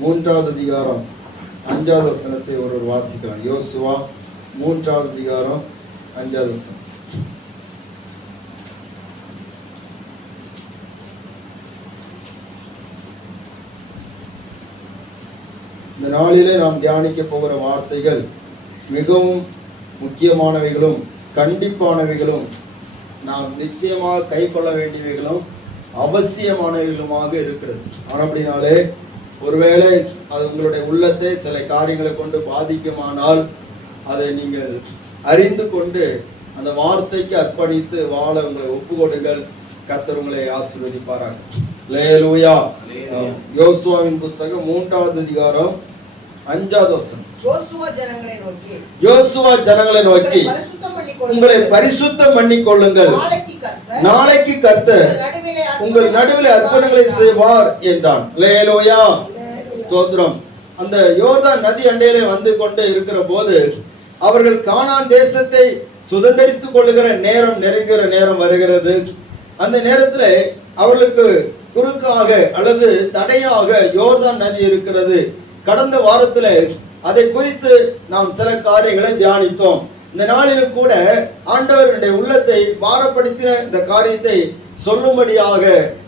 3வது அதிகாரம் 5வது வசனத்தை ஒருவர் வாசிக்கலாம். யோசுவா 3வது அதிகாரம் 5வது வசனம். இந்த நாளிலே நாம் தியானிக்க போகிற வார்த்தைகள் மிகவும் முக்கியமானவைகளும் கண்டிப்பானவைகளும் நாம் நிச்சயமாக கைக்கொள்ள வேண்டியவைகளும் அவசியமானவைகளுமாக இருக்கிறது. அப்படினாலே ஒருவேளை அது உங்களுடைய உள்ளத்தை சில காரியங்களை கொண்டு பாதிக்குமானால் அதை நீங்கள் அறிந்து கொண்டு அந்த வார்த்தைக்கு அர்ப்பணித்து வாழ உங்களை ஒப்பு கொடுங்கள். கர்த்தர் உங்களை ஆசீர்வதிப்பாராக. அல்லேலூயா. யோசுவாவின் புஸ்தகம் 3வது அதிகாரம் 5வது வசனம். யோசுவா ஜனங்களை நோக்கி உங்களை பரிசுத்தம் பண்ணிக் கொள்ளுங்கள், நாளைக்கு கர்த்தர் உங்கள் நடுவில் அற்புதங்களை செய்வார் என்றான். அல்லேலூயா. ஸ்தோத்திரம். அந்த யோர்தான் நதி அண்டையிலே வந்து கொண்டு இருக்கிற போது அவர்கள் கானான் தேசத்தை சுதந்திரித்துக் கொள்ளுகிற நேரம் நெருங்குகிற நேரம் வருகிறது. அந்த நேரத்தில் அவர்களுக்கு குறுக்காக அல்லது தடையாக யோர்தான் நதி இருக்கிறது. கடந்த வாரத்தில் அதை குறித்து நாம் சில காரியங்களை தியானித்தோம். இந்த நாளிலும் கூட ஆண்டவருடைய உள்ளத்தை பாரப்படுத்தின இந்த காரியத்தை சொல்லும்படியாக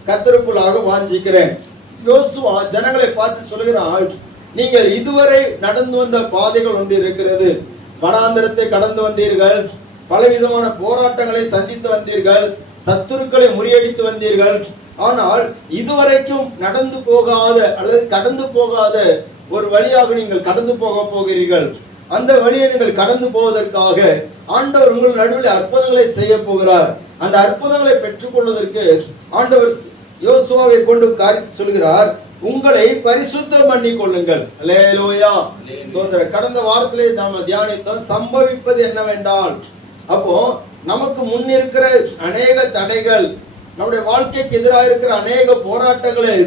கர்த்தருக்குள்ளாக வாஞ்சிக்கிறேன். யோசுவா ஜனங்களை பார்த்து சொல்கிறார், நீங்கள் இதுவரை நடந்து வந்த பாதைகள் ஒன்று இருக்கிறது. வனாந்தரத்தை கடந்து வந்தீர்கள், பலவிதமான போராட்டங்களை சந்தித்து வந்தீர்கள், சத்துருக்களை முறியடித்து வந்தீர்கள். ஆனால் இதுவரைக்கும் நடந்து போகாத அல்லது கடந்து போகாத ஒரு வழியாக நீங்கள் கடந்து போக போகிறீர்கள். அந்த வழியை நீங்கள் கடந்து போவதற்காக ஆண்டவர் உங்கள் நடுவில் அற்புதங்களை செய்ய போகிறார். அந்த அற்புதங்களை பெற்றுக் கொள்வதற்கு ஆண்டவர் யோசுவாவை கொண்டு காரியத்தை சொல்கிறார், உங்களை பரிசுத்தம் பண்ணிக் கொள்ளுங்கள். அல்லேலூயா. கடந்த வாரத்திலே நாம தியானித்தோம், சம்பவிப்பது என்னவென்றால், அப்போ நமக்கு முன் இருக்கிற அநேக தடைகள், நம்முடைய வாழ்க்கைக்கு எதிராக இருக்கிற அநேக போராட்டங்களை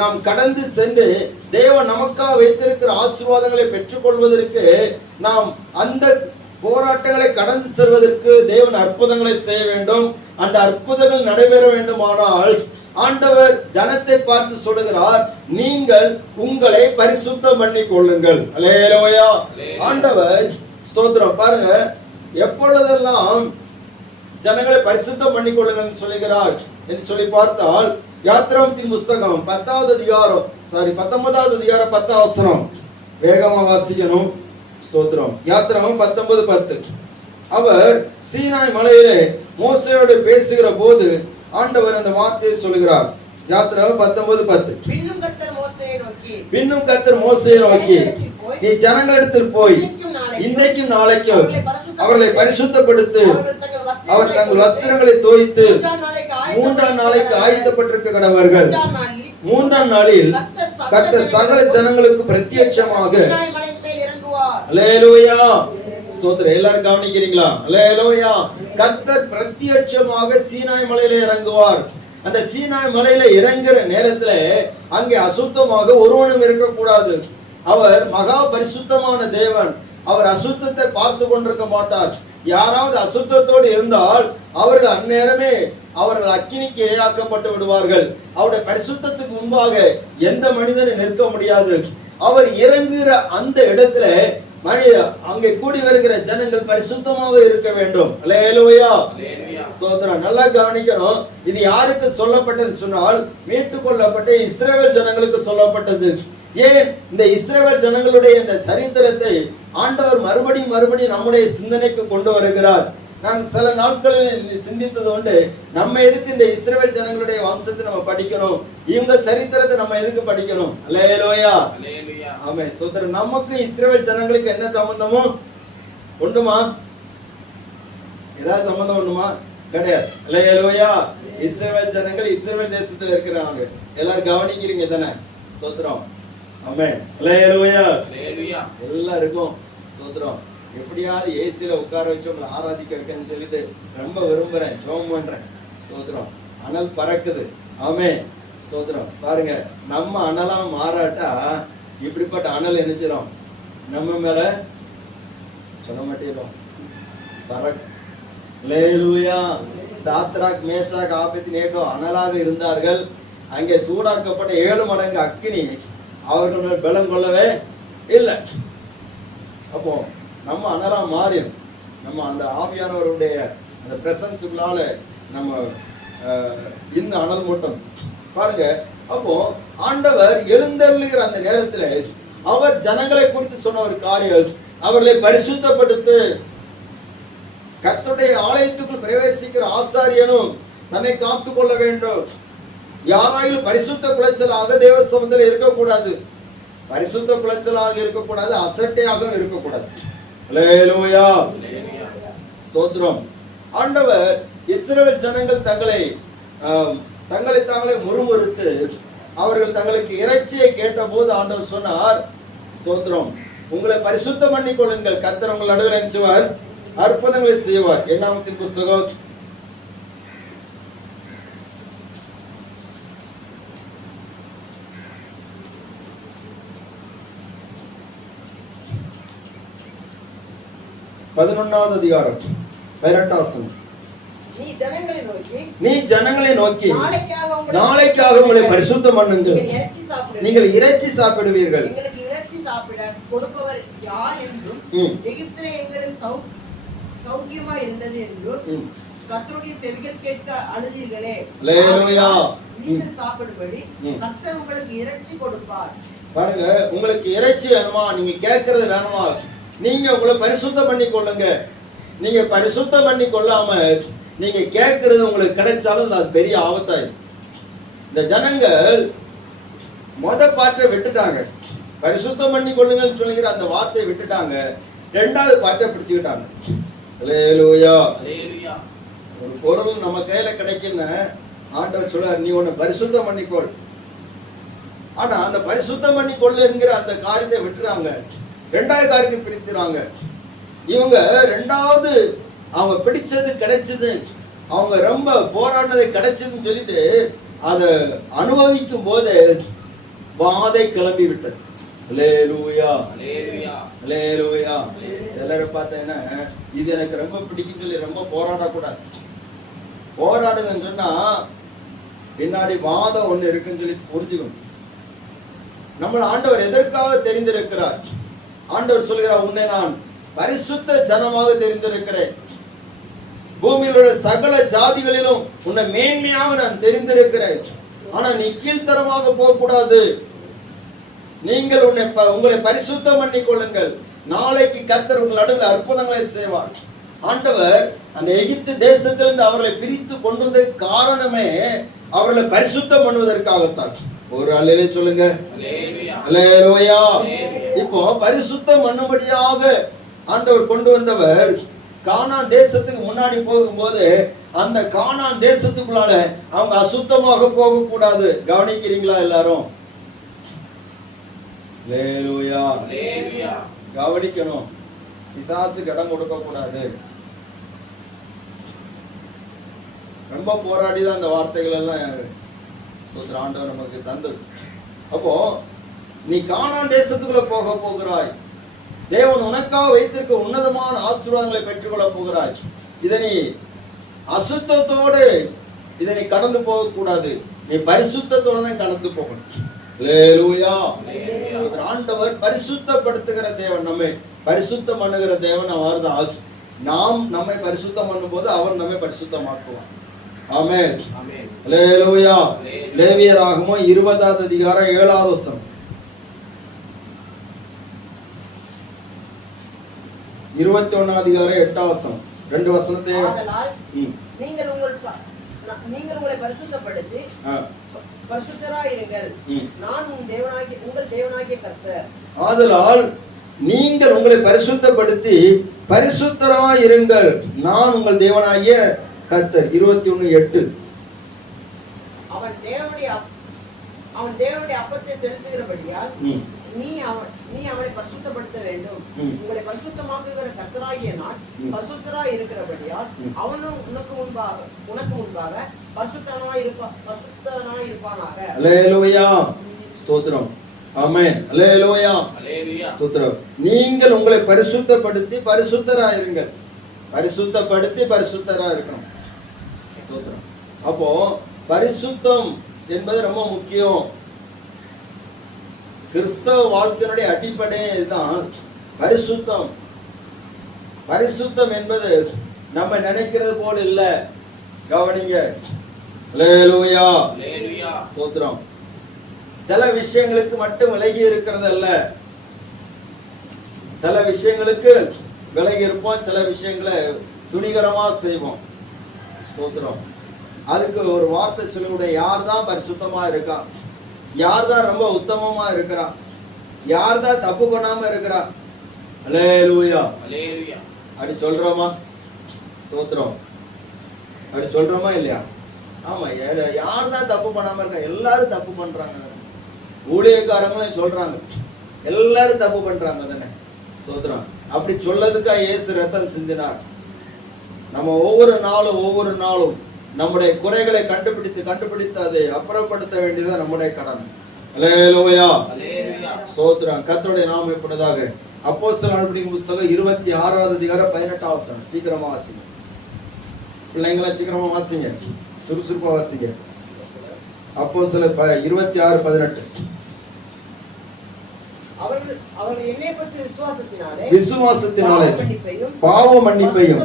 நாம் கடந்து சென்று தேவன் நமக்காக வைத்திருக்கிற ஆசீர்வாதங்களை பெற்றுக்கொள்வதற்கு நாம் அந்த போராட்டங்களை கடந்து செல்வதற்கு தேவன் அற்புதங்களை செய்ய வேண்டும். அந்த அற்புதங்கள் நடைபெற வேண்டுமானால் ஆண்டவர் ஜனத்தை பார்த்து சொல்லுகிறார், நீங்கள் உங்களை பரிசுத்தம் பண்ணிக் கொள்ளுங்கள். அல்லேலூயா. ஆண்டவர் ஸ்தோத்திரம். பாருங்க, எப்பொழுதெல்லாம் ஜனங்களை பரிசுத்தம் பண்ணிக் கொள்ளுங்கள் சொல்லுகிறார் என்று சொல்லி பார்த்தால், யாத்திராகமத்தின் புஸ்தகம் 19வது அதிகாரம் 10வது வசனம் வேகமா வாசிக்கணும். ஸ்தோத்திரம். யாத்திராகமம் 19:10. அவர் சீனாய் மலையிலே மோசேயோடு பேசுகிற போது ஆண்டவர் அந்த வார்த்தையை சொல்லுகிறார். யாத்திராகமம் 19:10. பின்னும் கர்த்தர் மோசேயை நோக்கி, நீ ஜனங்களிடத்தில் போய் இன்றைக்கும் நாளைக்கும் அவர்களை பரிசுத்தப்படுத்து, அவர் தங்கள் வஸ்திரங்களை தோய்த்து 3ஆம் நாளைக்கு ஆயத்தப்பட்டிருக்க கடவர்கள். 3ஆம் நாளில் கர்த்தர் சகல ஜனங்களுக்கு பிரத்யட்சமாக. அல்லேலூயா. ஸ்தோத்திரம். எல்லாரும் கவனிக்கிறீங்களா? அல்லேலூயா. கர்த்தர் பிரத்யட்சமாக சீனாய் மலையில இறங்குவார். அந்த சீனாய் மலையில இறங்குற நேரத்துல அங்கே அசுத்தமாக ஒருவனும் இருக்கக்கூடாது. அவர் மகா பரிசுத்தமான தேவன். அவர் அசுத்தத்தை பார்த்து கொண்டிருக்க மாட்டார். யாராவது அசுத்தத்தோடு இருந்தால் அவர்கள் அந்நேரமே அவர்கள் அக்கினிக்கு இரையாக்கப்பட்டு விடுவார்கள். அவருடைய பரிசுத்தத்துக்கு முன்பாக எந்த மனிதனும் நிற்க முடியாது. அவர் இறங்குகிற அந்த இடத்துல அங்கே கூடி வருகிற ஜனங்கள் பரிசுத்தமாக இருக்க வேண்டும். அல்லேலூயா. சோதரன் நல்லா கவனிக்கணும். இது யாருக்கு சொல்லப்பட்டதுன்னு சொன்னால், மீட்டுக் கொள்ளப்பட்ட இஸ்ரவேல் ஜனங்களுக்கு சொல்லப்பட்டது. ஏன் இந்த இஸ்ரவேல் ஜனங்களுடைய இந்த சரித்திரத்தை ஆண்டவர் மறுபடியும் நம்முடைய சிந்தனைக்கு கொண்டு வருகிறார். நான் சில நாட்களில் சிந்தித்தது உண்டு, நம்ம எதுக்கு இந்த இஸ்ரவேல் ஜனங்களுடைய வம்சத்தை நம்ம படிக்கணும், இவங்க சரித்திரத்தை நம்ம எதுக்கு படிக்கணும்? அல்லேலூயா. ஆமே. ஸ்தோத்திரம். நமக்கு இஸ்ரவேல் ஜனங்களுக்கு என்ன சம்பந்தமோ உண்டுமா? ஏதாவது சம்பந்தம் உண்டுமா? கிடையாது. அல்லேலூயா. இஸ்ரவேல் ஜனங்கள் இஸ்ரவேல் தேசத்துல இருக்கிறாங்க. எல்லாரும் கவனிக்கிறீங்க தானே? ஸ்தோத்திரம். ஆமென். அல்லேலூயா. எல்லாருக்கும் ஸ்தோத்திரம். எப்படியாவது ஏசில உட்கார வச்சு உங்களை ஆராதிக்க வைக்கணும்னு சொல்லிட்டு ரொம்ப விரும்புறேன், ஜெபம் பண்றேன். ஸ்தோத்திரம். அனல் பறக்குது. ஆமென். ஸ்தோத்திரம். பாருங்க, நம்ம அனலா மாறாட்டா இப்படிப்பட்ட அனல் நினைச்சிடும் நம்ம மேல சொல்ல மாட்டேன். அல்லேலூயா. சாத்ராக் மேஷாக் ஆபேத்நேகோ அனலாக இருந்தார்கள். அங்கே சூடாக்கப்பட்ட 7 மடங்கு அக்கினி அவர்கள் பலம் கொள்ளவே இல்லை. அப்போ நம்ம அனலா மாறிடும். நம்ம அந்த ஆவியானவருடைய அந்த பிரசன்ஸுக்குள்ளால நம்ம இன்னும் அனல் மூட்டம் பாருங்க. அப்போ ஆண்டவர் எழுந்தருளுகிற அந்த நேரத்துல அவர் ஜனங்களை குறித்து சொன்ன ஒரு காரியம், அவர்களை பரிசுத்தப்படுத்து. கர்த்தருடைய ஆலயத்துக்குள் பிரவேசிக்கிற ஆசாரியனும் தன்னை காத்து கொள்ள வேண்டும். யாராயிலும் பரிசுத்த குலைச்சலாக தேவ சமூகத்தில் இருக்கக்கூடாது. பரிசுத்த குலைச்சலாக இருக்கக்கூடாது, அசட்டையாகவும் இருக்கக்கூடாது. அல்லேலூயா, ஸ்தோத்திரம். ஆண்டவர் இஸ்ரவேல் ஜனங்கள் தங்களை தாங்களே முறுமுறுத்து அவர்கள் தங்களுக்கு இறைச்சியை கேட்ட போது ஆண்டவர் சொன்னார், ஸ்தோத்திரம், உங்களை பரிசுத்தம் பண்ணி கொள்ளுங்கள், கர்த்தர் உங்கள் நடுவில் நினைச்சுவார், அற்புதங்களை செய்வார். எண்ணாமத்தின் புஸ்தகம் 11வது அதிகாரம் 18வது வசனம். நீ ஜனங்களை நோக்கி நாளைக்காக உங்களை பரிசுத்தம் பண்ணுங்கள், நீங்கள் இறைச்சி சாப்பிடுவீர்கள். எங்களுக்கு இறைச்சி சாப்பிட கொடுப்பவர் யார் என்றும் எகிப்திலே எங்களுக்கு சௌக்கியமா இருந்தது என்றும் கர்த்தருடைய செவிகள் கேட்க அழுதீர்களே. அல்லேலூயா. நீங்கள் சாப்பிடும்படி கர்த்தர் உங்களுக்கு இறைச்சி கொடுப்பார். பாருங்க, உங்களுக்கு இறைச்சி வேணுமா, நீங்க கேட்கறது வேணுமா, நீங்க உங்களை பரிசுத்தம் பண்ணி கொள்ளுங்க. நீங்க பரிசுத்தம் பண்ணி கொள்ளாம நீங்க கேட்கறது உங்களுக்கு கிடைச்சாலும் அது பெரிய ஆபத்தாயிரும். இந்த ஜனங்கள் பாட்டை விட்டுட்டாங்க, பரிசுத்தம் பண்ணி கொள்ளுங்கன்னு சொல்லுகிற அந்த வார்த்தையை விட்டுட்டாங்க. ரெண்டாவது பாட்டை பிடிச்சுக்கிட்டாங்க. அல்லேலூயா. ஒரு பொருள் நம்ம கையில கிடைக்குன்னு ஆண்டவர் சொல்றார், நீ உன்னை பரிசுத்தம் பண்ணிக்கொள். ஆனா அந்த பரிசுத்தம் பண்ணிக்கொள்ளு என்கிற அந்த காரியத்தை விட்டுறாங்க, ரெண்டாவது காரியத்தை பிடிக்கிறாங்க. இவங்க ரெண்டாவது அவங்க பிடிச்சது கிடைச்சது, அவங்க ரொம்ப போராடினதை கிடைச்சதுன்னு சொல்லிட்டு அதை அனுபவிக்கும் போது வாதை கிளம்பி விட்டது. அல்லேலூயா, அல்லேலூயா. சிலரை பார்த்தேன்னா இது எனக்கு ரொம்ப பிடிக்கும் சொல்லி ரொம்ப போராடக்கூடாது. போராடுங்கன்னு சொன்னா பின்னாடி வாதம் ஒண்ணு இருக்குன்னு சொல்லி புரிஞ்சுக்கணும். நம்ம ஆண்டவர் எதற்காக தெரிந்திருக்கிறார்? ஆண்டவர் சொல்கிறார், உன்னை நான் பரிசுத்த ஜனமாக தெரிந்திருக்கிறேன், பூமியில் உள்ள சகல ஜாதிகளிலும் உன்னை மேன்மையாக நான் தெரிந்திருக்கிறேன். ஆனா நீ கீழ்த்தரமாக போக கூடாது. நீங்கள் உங்களை பரிசுத்தம் பண்ணி கொள்ளுங்கள், நாளைக்கு கர்த்தர் உங்கள் நடுவில் அற்புதங்களை செய்வார். ஆண்டவர் அந்த எகிப்து தேசத்திலிருந்து அவர்களை பிரித்து கொண்டு வந்த காரணமே அவர்களை பரிசுத்தம் பண்ணுவதற்காகத்தான். ஒரு அல்லேலூயா சொல்லுங்க. அல்லேலூயா. இப்போ பரிசுத்தம் பண்ணும்படியாக ஆண்டவர் கொண்டு வந்தவர் கானான் தேசத்துக்கு முன்னாடி போகும்போது அந்த கானான் தேசத்துக்குள்ளால அவங்க அசுத்தமாக போக கூடாது. கவனிக்கிறீங்களா எல்லாரும்? அல்லேலூயா. கவனிக்கணும், பிசாசுக்கு இடம் கொடுக்க கூடாது. ரொம்ப போராடிதான் அந்த வார்த்தைகள் எல்லாம் ஆண்டவர் நமக்கு தந்தது. அப்போ நீ கானான் தேசத்துக்குள்ள போக போகிறாய், தேவன் உனக்காக வைத்திருக்க உன்னதமான ஆசீர்வாதங்களை பெற்றுக்கொள்ள போகிறாய். இதனை அசுத்தத்தோடு இதனை கடந்து போக கூடாது, நீ பரிசுத்தத்தோடு தான் கடந்து போகணும். அல்லேலூயா. ஆண்டவர் பரிசுத்தப்படுத்துகிற தேவன், நம்மை பரிசுத்தம் பண்ணுகிற தேவன் அவர்தான். நாம் நம்மை பரிசுத்தம் பண்ணும் போது அவர் நம்மை பரிசுத்தமாக்குவார். ஆமென். அல்லேலூயா. லேவியராகமம் 20வது அதிகாரம் 7வது வசனம். 21வது அதிகாரம் 8வது வசனம். ரெண்டு வசனத்தை நீங்கள் உங்களை பரிசுத்தப்படுத்தி பரிசுத்தராயிருங்கள், நான் உங்கள் தேவனாகிய கர்த்தர். ஆதலால் நீங்கள் உங்களை பரிசுத்தப்படுத்தி பரிசுத்தராயிருங்கள், நான் உங்கள் தேவனாகிய கர்த்தர். 21:8. அவன் தேவனுடைய அப்பத்தை செலுத்துகிறபடியால் நீ அவனை பரிசுத்தப்படுத்த வேண்டும். உங்களை பரிசுத்தமாக்குகிற கர்த்தராகிய நான் பரிசுத்தராய் இருக்கிறபடியால் அவனும் உனக்கு முன்பாக பரிசுத்தனாய் இருப்பானாக. அல்லேலூயா. ஸ்தோத்திரம். ஆமென். அல்லேலூயா. ஸ்தோத்திரம். நீங்கள் உங்களை பரிசுத்தப்படுத்தி பரிசுத்தராயிருங்கள், பரிசுத்தப்படுத்தி பரிசுத்தராக இருக்கணும். ஸ்தோத்திரம். அப்போ பரிசுத்தம் என்பது ரொம்ப முக்கியம். கிறிஸ்தவ வாழ்க்கையினுடைய அடிப்படை தான் பரிசுத்தம். பரிசுத்தம் என்பது நம்ம நினைக்கிறது போல இல்ல. கவனிங்க. அல்லேலூயா, அல்லேலூயா, ஸ்தோத்திரம். சில விஷயங்களுக்கு மட்டும் விலகி இருக்கிறது அல்ல. சில விஷயங்களுக்கு விலகி இருப்போம், சில விஷயங்களை துணிகரமா செய்வோம். ஸ்தோத்திரம். அதுக்கு ஒரு வார்த்தை சொல்லுடைய, யார் தான் பரிசுத்தமா இருக்கா, யார் தான் ரொம்ப உத்தமமா இருக்கிறா, யார் தான் தப்பு பண்ணாம இருக்கிறா. அல்லேலூயா, அல்லேலூயா அப்படி சொல்றோமா? ஸ்தோத்திரம். அப்படி சொல்றோமா இல்லையா? ஆமா. யார் தான் தப்பு பண்ணாம இருக்கா? எல்லாரும் தப்பு பண்றாங்க. ஊழியக்காரங்களும் சொல்றாங்க எல்லாரும் தப்பு பண்றாங்க தானே. ஸ்தோத்திரம். அப்படி சொல்லதுக்கா இயேசு ரத்தம் சிந்தினார். நம்ம ஒவ்வொரு நாளும் நம்முடைய குறைகளை கண்டுபிடித்து அதை அப்புறப்படுத்த வேண்டியது நம்முடைய கடமை. அல்லேலூயா, அல்லேலூயா, ஸ்தோத்திரம். கர்த்தருடைய நாமம் எப்படிதாக. அப்போஸ்தலர் நடவடிக்கைகளின் புத்தகம் 26வது அதிகாரம் 18வது வசனம். சீக்கிரமா வாசிங்க பிள்ளைங்களா, சீக்கிரமா வாசிங்க, சுறுசுறுப்பா வாசிங்க. அப்போஸ்தலர் 26:18. அவர்கள் என்னை பற்றி விசுவாசத்தினாலே பாவ மன்னிப்பையும்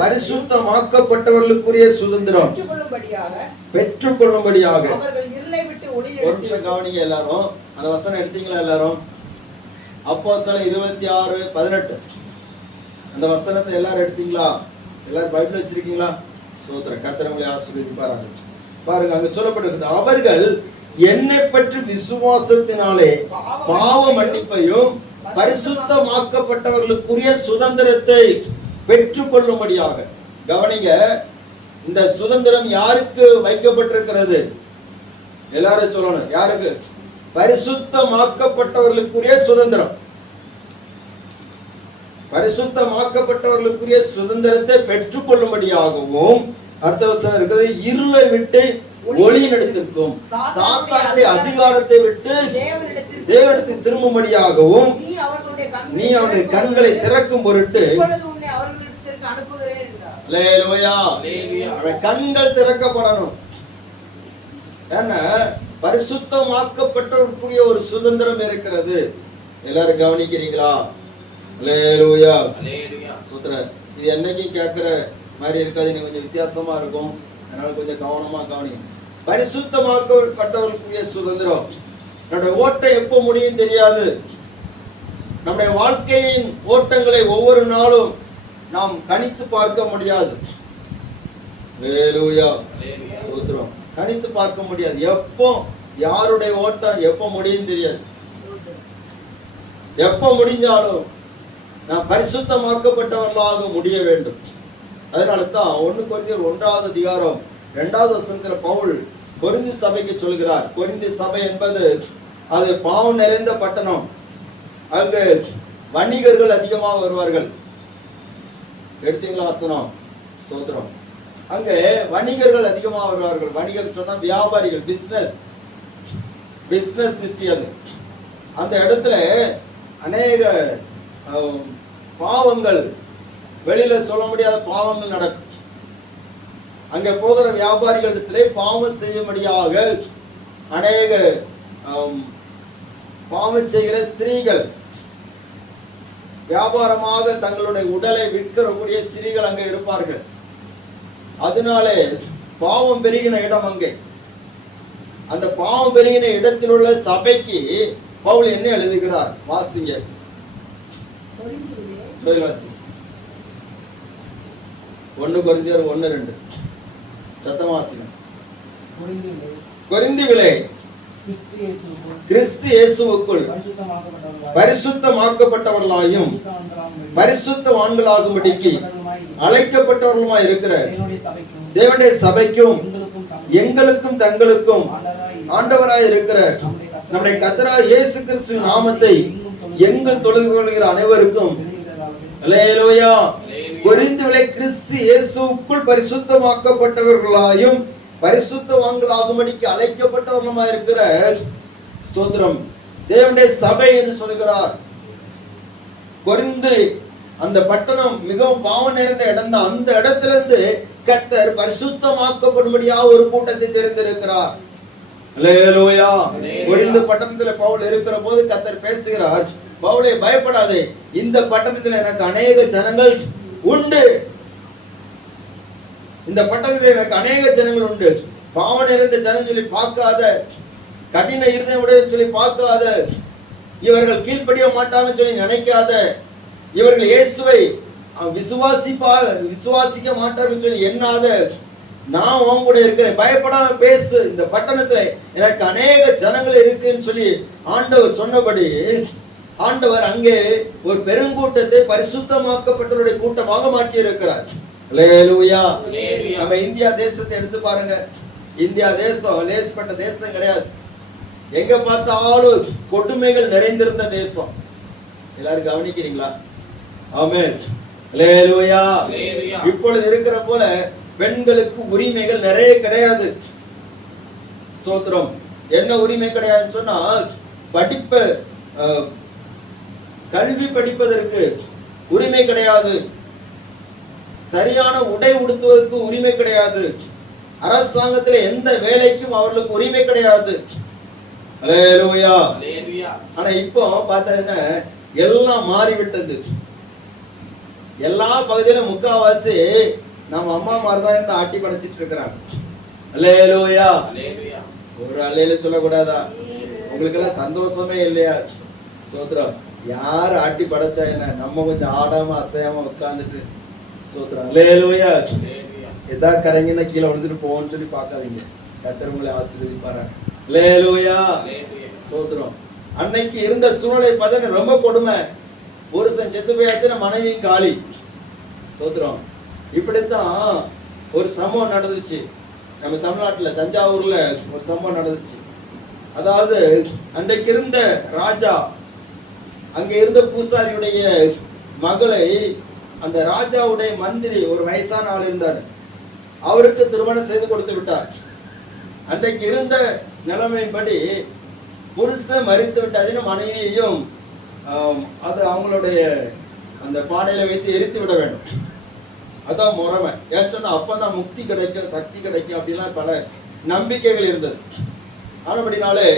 பரிசுத்தமாக்கப்பட்டவர்களுக்குரிய சுதந்திரம் பெற்றுக்கொள்ளும்படியாக. ஒரு நிமிஷம் கவனிங்க எல்லாரும். அந்த வசனம் எடுத்தீங்களா எல்லாரும்? அப்போஸ்தலர் 26:18 அந்த வசனத்தை எல்லாரும் எடுத்தீங்களா? எல்லாரும் பைபிள் வச்சிருக்கீங்களா? ஸ்தோத்திரம். கர்த்தர் உங்களை ஆசீர்வதிப்பாராக. பாருங்க, அங்க சொல்லப்பட்டிருக்கிறது, அவர்கள் என்னை பற்றி விசுவாசத்தினாலே பாவ மன்னிப்பையும் பரிசுத்தமாக்கப்பட்டவர்களுக்குரிய சுதந்திரத்தை பெற்றுக்கொள்ளும்படியாக. கவனிங்க, இந்த சுதந்திரம் யாருக்கு வைக்கப்பட்டிருக்கிறது? எல்லாரும் சொல்லணும். யாருக்கு? பரிசுத்தமாக்கப்பட்டவர்களுக்குரிய சுதந்திரம். பரிசுத்தமாக்கப்பட்டவர்களுக்குரிய சுதந்திரத்தை பெற்றுக்கொள்ளும்படியாகவும். அடுத்த வசனம் இருக்கிறது, இருளை விட்டு ஒளியினிடத்திற்கும் சாத்தானுடைய அதிகாரத்தை விட்டு தேவனிடத்தில் திரும்பும்படியாகவும் நீ அவருடைய கண்களை திறக்கும் பொருட்டு. அல்லேலூயா, கண்கள் திறக்கப்படணும். என்ன? பரிசுத்தமாக்கப்பட்டவர்களுக்குரிய ஒரு சுதந்திரம் இருக்கிறது. எல்லாரும் கவனிக்கிறீங்களா? அல்லேலூயா, அல்லேலூயா, ஸ்தோத்திரம். இது என்னைக்கும் கேட்கிற மாதிரி இருக்காது, இன்னும் கொஞ்சம் வித்தியாசமா இருக்கும். அதனால கொஞ்சம் கவனமா கவனிங்க. பரிசுத்தமாக்கப்பட்டவர்களுக்குரிய சுதந்திரம். நம்முடைய ஓட்டம் எப்போ முடியும் தெரியாது. நம்முடைய வாழ்க்கையின் ஓட்டங்களை ஒவ்வொரு நாளும் நாம் கணித்து பார்க்க முடியாது. அல்லேலூயா, ஸ்தோத்திரம். கணித்து பார்க்க முடியாது. எப்போ யாருடைய ஓட்டம் எப்போ முடியும் தெரியாது. எப்போ முடிஞ்சாலும் நாம் பரிசுத்தமாக்கப்பட்டவர்களாக முடிய வேண்டும். அதனால தான் 1 கொரிந்தியர் 1வது அதிகாரம் 2வது வசனத்தில் பவுல் கொரிந்தி சபைக்கு சொல்கிறார். கொரிந்தி சபை என்பது அது பாவம் நிறைந்த பட்டணம். அங்கு வணிகர்கள் அதிகமாக வருவார்கள். எடுத்தீங்களா வசனம்? ஸ்தோத்திரம். அங்கே வணிகர்கள் அதிகமாக வருவார்கள். வணிகர் சொன்னா வியாபாரிகள், பிசினஸ் சிட்டி அது. அந்த இடத்துல அநேக பாவங்கள், வெளியில சொல்ல முடியாத பாவங்கள் நடக்கும். அங்க போகிற வியாபாரிகளிடத்திலே பாவம் செய்யும்படியாக அநேக பாவம் செய்கிற ஸ்திரீகள், வியாபாரமாக தங்களுடைய உடலை விற்கக்கூடிய ஸ்திரீகள் அங்கே இருப்பார்கள். அதனாலே பாவம் பெருகின இடம் அங்கே. அந்த பாவம் பெருகின இடத்தில் உள்ள சபைக்கு பவுல் என்ன எழுதுகிறார்? வாசிங்க. 1 கொரிந்தியர் 1:2 சத்தமா வாசிங்க. கொரிந்தியர்களே, கிறிஸ்து இயேசுவுக்குள் பரிசுத்தமாக்கப்பட்டவர்களாயும் பரிசுத்தவான்களாகும்படிக்கு அழைக்கப்பட்டவர்களுமாய் இருக்கிற தேவனுடைய சபைக்கும் எங்களுக்கும் தங்களுக்கும் ஆண்டவராய் இருக்கிற நம்முடைய கர்த்தராகிய இயேசு கிறிஸ்துவின் நாமத்தை எங்கும் தொழுது கொள்கிற அனைவருக்கும் அல்லேலூயா. கொரிந்தியர்களே, கிறிஸ்து இயேசுவுக்குள் பரிசுத்தமாக்கப்பட்டவர்களாயும் பரிசுத்தவான்களாகும்படிக்கு அழைக்கப்பட்டவர்களுமாய் இருக்கிற ஸ்தோத்திரம் தேவனுடைய சபை என்று சொல்கிறார். கொரிந்து அந்த பட்டணம் மிகவும் பாவம் நிறைந்த இடம் தான். அந்த இடத்திலிருந்து கர்த்தர் பரிசுத்தமாக்கப்படும்படியாக ஒரு கூட்டத்தை தெரிந்திருக்கிறார். அல்லேலூயா. கொரிந்து பட்டணத்துல பவுல் இருக்கிற போது கர்த்தர் பேசுகிறார், பவுலே பயப்படாதே, இந்த பட்டணத்துல எனக்கு அநேக ஜனங்கள் உண்டு. இந்த பட்டணத்துல எனக்கு அநேக ஜனங்கள் உண்டு. பாவனை இருந்த ஜனம் சொல்லி பார்க்காத, கடின இருதயம் உடைய சொல்லி பார்க்காத, இவர்கள் கீழ்ப்படிய மாட்டாங்கன்னு சொல்லி நினைக்காத, இவர்கள் இயேசுவை விசுவாசிக்க மாட்டார்கள் சொல்லி எண்ணாத, நான் உன் கூட இருக்கிறேன், பயப்படாம பேசு, இந்த பட்டணத்துல எனக்கு அநேக ஜனங்கள் இருக்குன்னு சொல்லி ஆண்டவர் சொன்னபடி ஆண்டவர் அங்கே ஒரு பெருங்கூட்டத்தை பரிசுத்தமாக்கப்பட்டவருடைய கூட்டமாக மாற்றி இருக்கிறார். அல்லேலூயா. நம்ம இந்தியா தேசத்தை எடுத்து பாருங்க. இந்தியா தேசம் லேசப்பட்ட தேசம் கிடையாது. எங்க பார்த்தாலும் கொடுமைகள் நிறைந்திருந்த தேசம். எல்லாரும் கவனிக்கிறீங்களா? ஆமென். அல்லேலூயா. இப்பொழுது இருக்கிற போல பெண்களுக்கு உரிமைகள் நிறைய கிடையாது. ஸ்தோத்திரம். என்ன உரிமை கிடையாதுன்னு சொன்னா, கல்வி படிப்பதற்கு உரிமை கிடையாது, சரியான உடை உடுத்துவதற்கு உரிமை கிடையாது, அரசாங்கத்துல எந்த வேலைக்கும் அவர்களுக்கு உரிமை கிடையாது. அல்லேலூயா. ஆனா இப்போ பார்த்தீங்கன்னா எல்லாம் மாறிவிட்டது. எல்லா பகுதியிலும் முக்காவாசி நம்ம அம்மா மாதிரிதான் இந்த ஆட்டி படைச்சிட்டு இருக்கிறாங்க. அல்லேலூயா. ஒரு அல்லேல சொல்லக்கூடாதா? உங்களுக்கு எல்லாம் சந்தோஷமே இல்லையா? ஸ்தோத்திரம். யார் ஆட்டி படைச்சா என்ன, நம்ம கொஞ்சம் ஆடாம அசையாம உட்கார்ந்துட்டு ஸ்தோத்திரம். அல்லேலூயா. எதா கரைங்கன்னா கீழே விழுந்துட்டு போவோம்னு சொல்லி பார்க்காதீங்க. கர்த்தர் உங்களை ஆசீர்வதிப்பாரு. அல்லேலூயா. ஸ்தோத்திரம். அன்னைக்கு இருந்த சூழ்நிலை பார்த்தா ரொம்ப கொடுமை. புருஷன் செத்து போயாச்சுன்னா மனைவியும் காலி. ஸ்தோத்திரம். இப்படித்தான் ஒரு சம்பவம் நடந்துச்சு நம்ம தமிழ்நாட்டுல, தஞ்சாவூர்ல ஒரு சம்பவம் நடந்துச்சு. அதாவது அன்றைக்கு இருந்த ராஜா, அங்க இருந்த பூசாரியுடைய மகளை அந்த ராஜாவுடைய மந்திரி, ஒரு வயசான ஆள் இருந்தார், அவருக்கு திருமணம் செய்து கொடுத்து விட்டார். அன்றைக்கு இருந்த நிலைமைப்படி புருஷன் மறித்து விட்டதுன்னு மனைவியையும் அது அவங்களுடைய அந்த பானையில வைத்து எரித்து விட வேண்டும். அதான் முறைமை. ஏன்னு சொன்னா அப்பதான் முக்தி கிடைக்கும், சக்தி கிடைக்கும், அப்படிலாம் பல நம்பிக்கைகள் இருந்தது. ஆனபடினாலே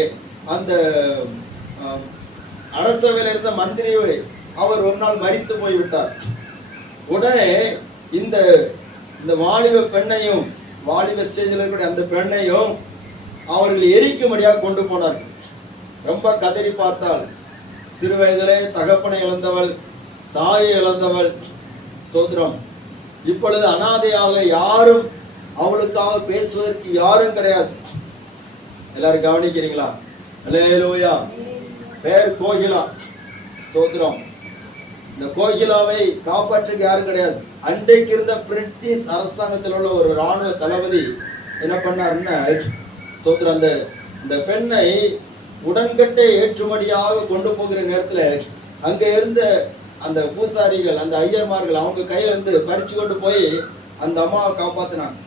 அந்த அரசவையில் இருந்த மந்திரி அவர் ஒரு நாள் மரித்து போய்விட்டார். உடனே இந்த வாலிப பெண்ணையும், வாலிப ஸ்டேஜில் இருக்கக்கூடிய அந்த பெண்ணையும் அவர்கள் எரிக்கும்படியாக கொண்டு போனார்கள். ரொம்ப கதறி பார்த்தால், சிறு வயதிலே தகப்பனை இழந்தவள், தாயை இழந்தவள். ஸ்தோத்திரம். இப்பொழுது அனாதையாக யாரும் அவளுக்காக பேசுவதற்கு யாரும் கிடையாது. எல்லாரும் கவனிக்கிறீங்களா? அல்லேலூயா. பேர் கோகிலா. ஸ்தோத்திரம். இந்த கோகிலாவை காப்பாற்றுக்கு யாரும் கிடையாது. அன்றைக்கு இருந்த பிரிட்டிஷ் அரசாங்கத்தில் உள்ள ஒரு ராணுவ தளபதி என்ன பண்ணாருன்னா, ஸ்தோத்திரம், இந்த பெண்ணை உடன்கட்டை ஏற்றுமடியாக கொண்டு போகிற நேரத்துல அங்க இருந்த அந்த பூசாரிகள், அந்த ஐயர்மார்கள் அவங்க கையில இருந்து பறிச்சு கொண்டு போய் அந்த அம்மாவை காப்பாத்தினாங்க.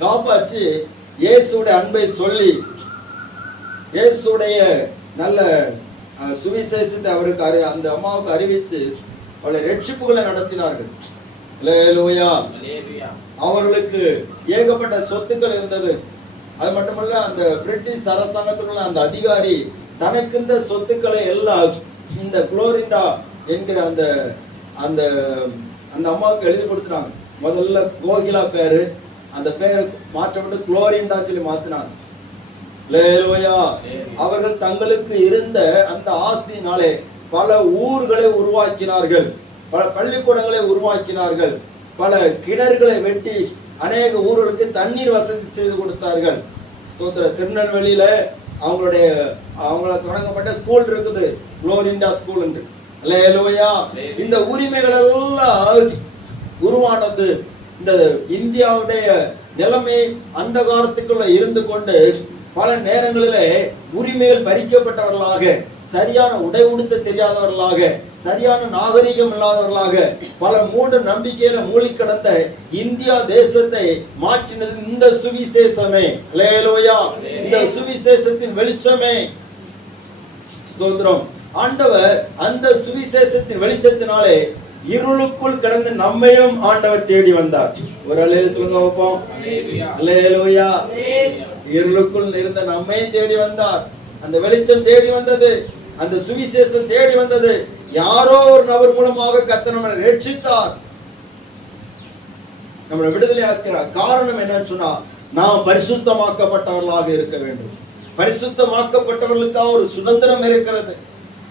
காப்பாற்றி இயேசுடைய அன்பை சொல்லி, இயேசுடைய நல்ல சுவிசேஷத்தை அவருக்கு அந்த அம்மாவுக்கு அறிவித்து பல ரட்சிப்புகளை நடத்தினார்கள். அல்லேலூயா. அவர்களுக்கு ஏகப்பட்ட சொத்துக்கள் இருந்தது. அது மட்டுமல்ல, அந்த பிரிட்டிஷ் அரசாங்கத்தில் உள்ள அந்த அதிகாரி தனக்கு இந்த சொத்துக்களை எல்லாம் இந்த குளோரிண்டா என்கிற அந்த அந்த அந்த அம்மாவுக்கு எழுதி கொடுத்துட்டாங்க. முதல்ல கோகிலா பேரு, அந்த பேரை மாற்றப்பட்டு குளோரிண்டா சொல்லி மாத்தினாங்க. அல்லேலூயா. அவர்கள் தங்களுக்கு இருந்த அந்த ஆஸ்தியினாலே பல ஊர்களை உருவாக்கினார்கள், பல பள்ளிக்கூடங்களை உருவாக்கினார்கள், பல கிணறுகளை வெட்டி அநேக ஊர்களுக்கு தண்ணீர் வசதி செய்து கொடுத்தார்கள். திருநெல்வேலியில அவங்கள தொடங்கப்பட்ட ஸ்கூல் இருக்குது, குளோரிண்டா ஸ்கூல் என்று. அல்லேலூயா. இந்த உரிமைகள் எல்லாம் உருவானது இந்த இந்தியாவுடைய நிலைமை அந்த காலத்துக்குள்ள இருந்து கொண்டு பல நேரங்களிலே உரிமைகள் பறிக்கப்பட்டவர்களாக, சரியான உடை உடுத்த தெரியாதவர்களாக, சரியான நாகரிகம் இல்லாதவர்களாக, பல மூட நம்பிக்கையில மூழ்கி கிடந்த இந்தியா தேசத்தை மாற்றினது இந்த சுவிசேஷமே. அல்லேலூயா. இந்த சுவிசேஷத்தின் வெளிச்சமே. ஸ்தோத்திரம். ஆண்டவர் அந்த சுவிசேஷத்தின் வெளிச்சத்தினாலே இருளுக்குள் கிடந்து நம்மையும் ஆண்டவர் தேடி வந்தார். ஒரு அல்லேலூயா சொல்லுங்க வைப்போம். அல்லேலூயா. இருளுக்குள் இருந்த நம்மை தேடி வந்தார். அந்த வெளிச்சம் தேடி வந்தது, அந்த சுவிசேஷம் தேடி வந்தது. யாரோ ஒரு நபர் மூலமாக கர்த்தர் நம்மை ரட்சித்தார், நம்மளை விடுதலை ஆக்கிறார். காரணம் என்னன்னு சொன்னா, நாம் பரிசுத்தமாக்கப்பட்டவர்களாக இருக்க வேண்டும். பரிசுத்தமாக்கப்பட்டவர்களுக்காக ஒரு சுதந்திரம் இருக்கிறது.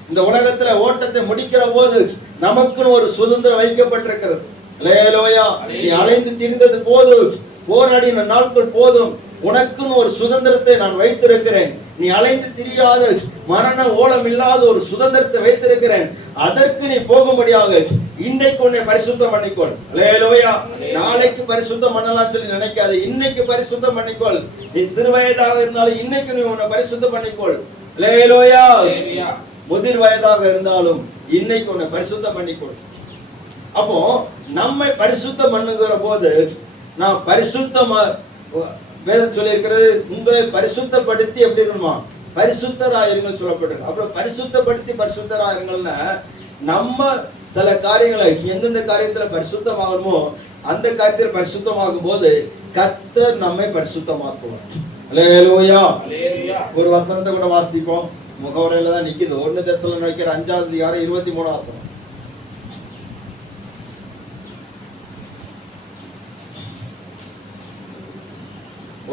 இந்த உலகத்துல ஓட்டத்தை முடிக்கிற போது நமக்குன்னு ஒரு சுதந்திரம் வைக்கப்பட்டிருக்கிறது. அல்லேலூயா. நீ அலைந்து திரிந்தது போதும், போராடின நாட்கள் போதும், உனக்குன்னு ஒரு சுதந்திரத்தை நான் வைத்திருக்கிறேன். நீ அலைந்து திரியாத, மரண ஓலம் இல்லாத ஒரு சுதந்திரத்தை வைத்திருக்கிறேன். அதற்கு நீ போகும்படியாக இன்னைக்கு உன்னை பரிசுத்தம் பண்ணிக்கொள். அல்லேலூயா. நாளைக்கு பரிசுத்தம் பண்ணலாம் சொல்லி நினைக்காது, இன்னைக்கு பரிசுத்தம் பண்ணிக்கொள். நீ சிறு வயதாக இருந்தாலும் இன்னைக்கு நீ உன்னை பரிசுத்தம் பண்ணிக்கொள். அல்லேலூயா. முதிர் வயதாக இருந்தாலும் இன்னைக்கு உன்னை பரிசுத்தம் பண்ணிக்கொள். அப்போ நம்மை பரிசுத்தம் பண்ணுகிற போது நான் பரிசுத்தமா, வேதம் சொல்லி இருக்கிறது, உங்களை பரிசுத்தப்படுத்தி எப்படி இருக்கணுமா, பரிசுத்தராயிருங்கள் சொல்லப்பட்டிருக்கு. அப்புறம் பரிசுத்தப்படுத்தி பரிசுத்தராயிருங்கள்னா நம்ம சில காரியங்களை எந்தெந்த காரியத்துல பரிசுத்தமாகணுமோ அந்த காரியத்தில் பரிசுத்தமாகும் போது கர்த்தர் நம்மை பரிசுத்தமாக்குவார். அல்லேலூயா. ஒரு வசனத்தை கூட வாசிப்போம். முகவரையில தான் நிக்குது. 1 தெசலோனிக்கேயர் 5ஆம் அதிகாரம் 23ஆம் வசனம்.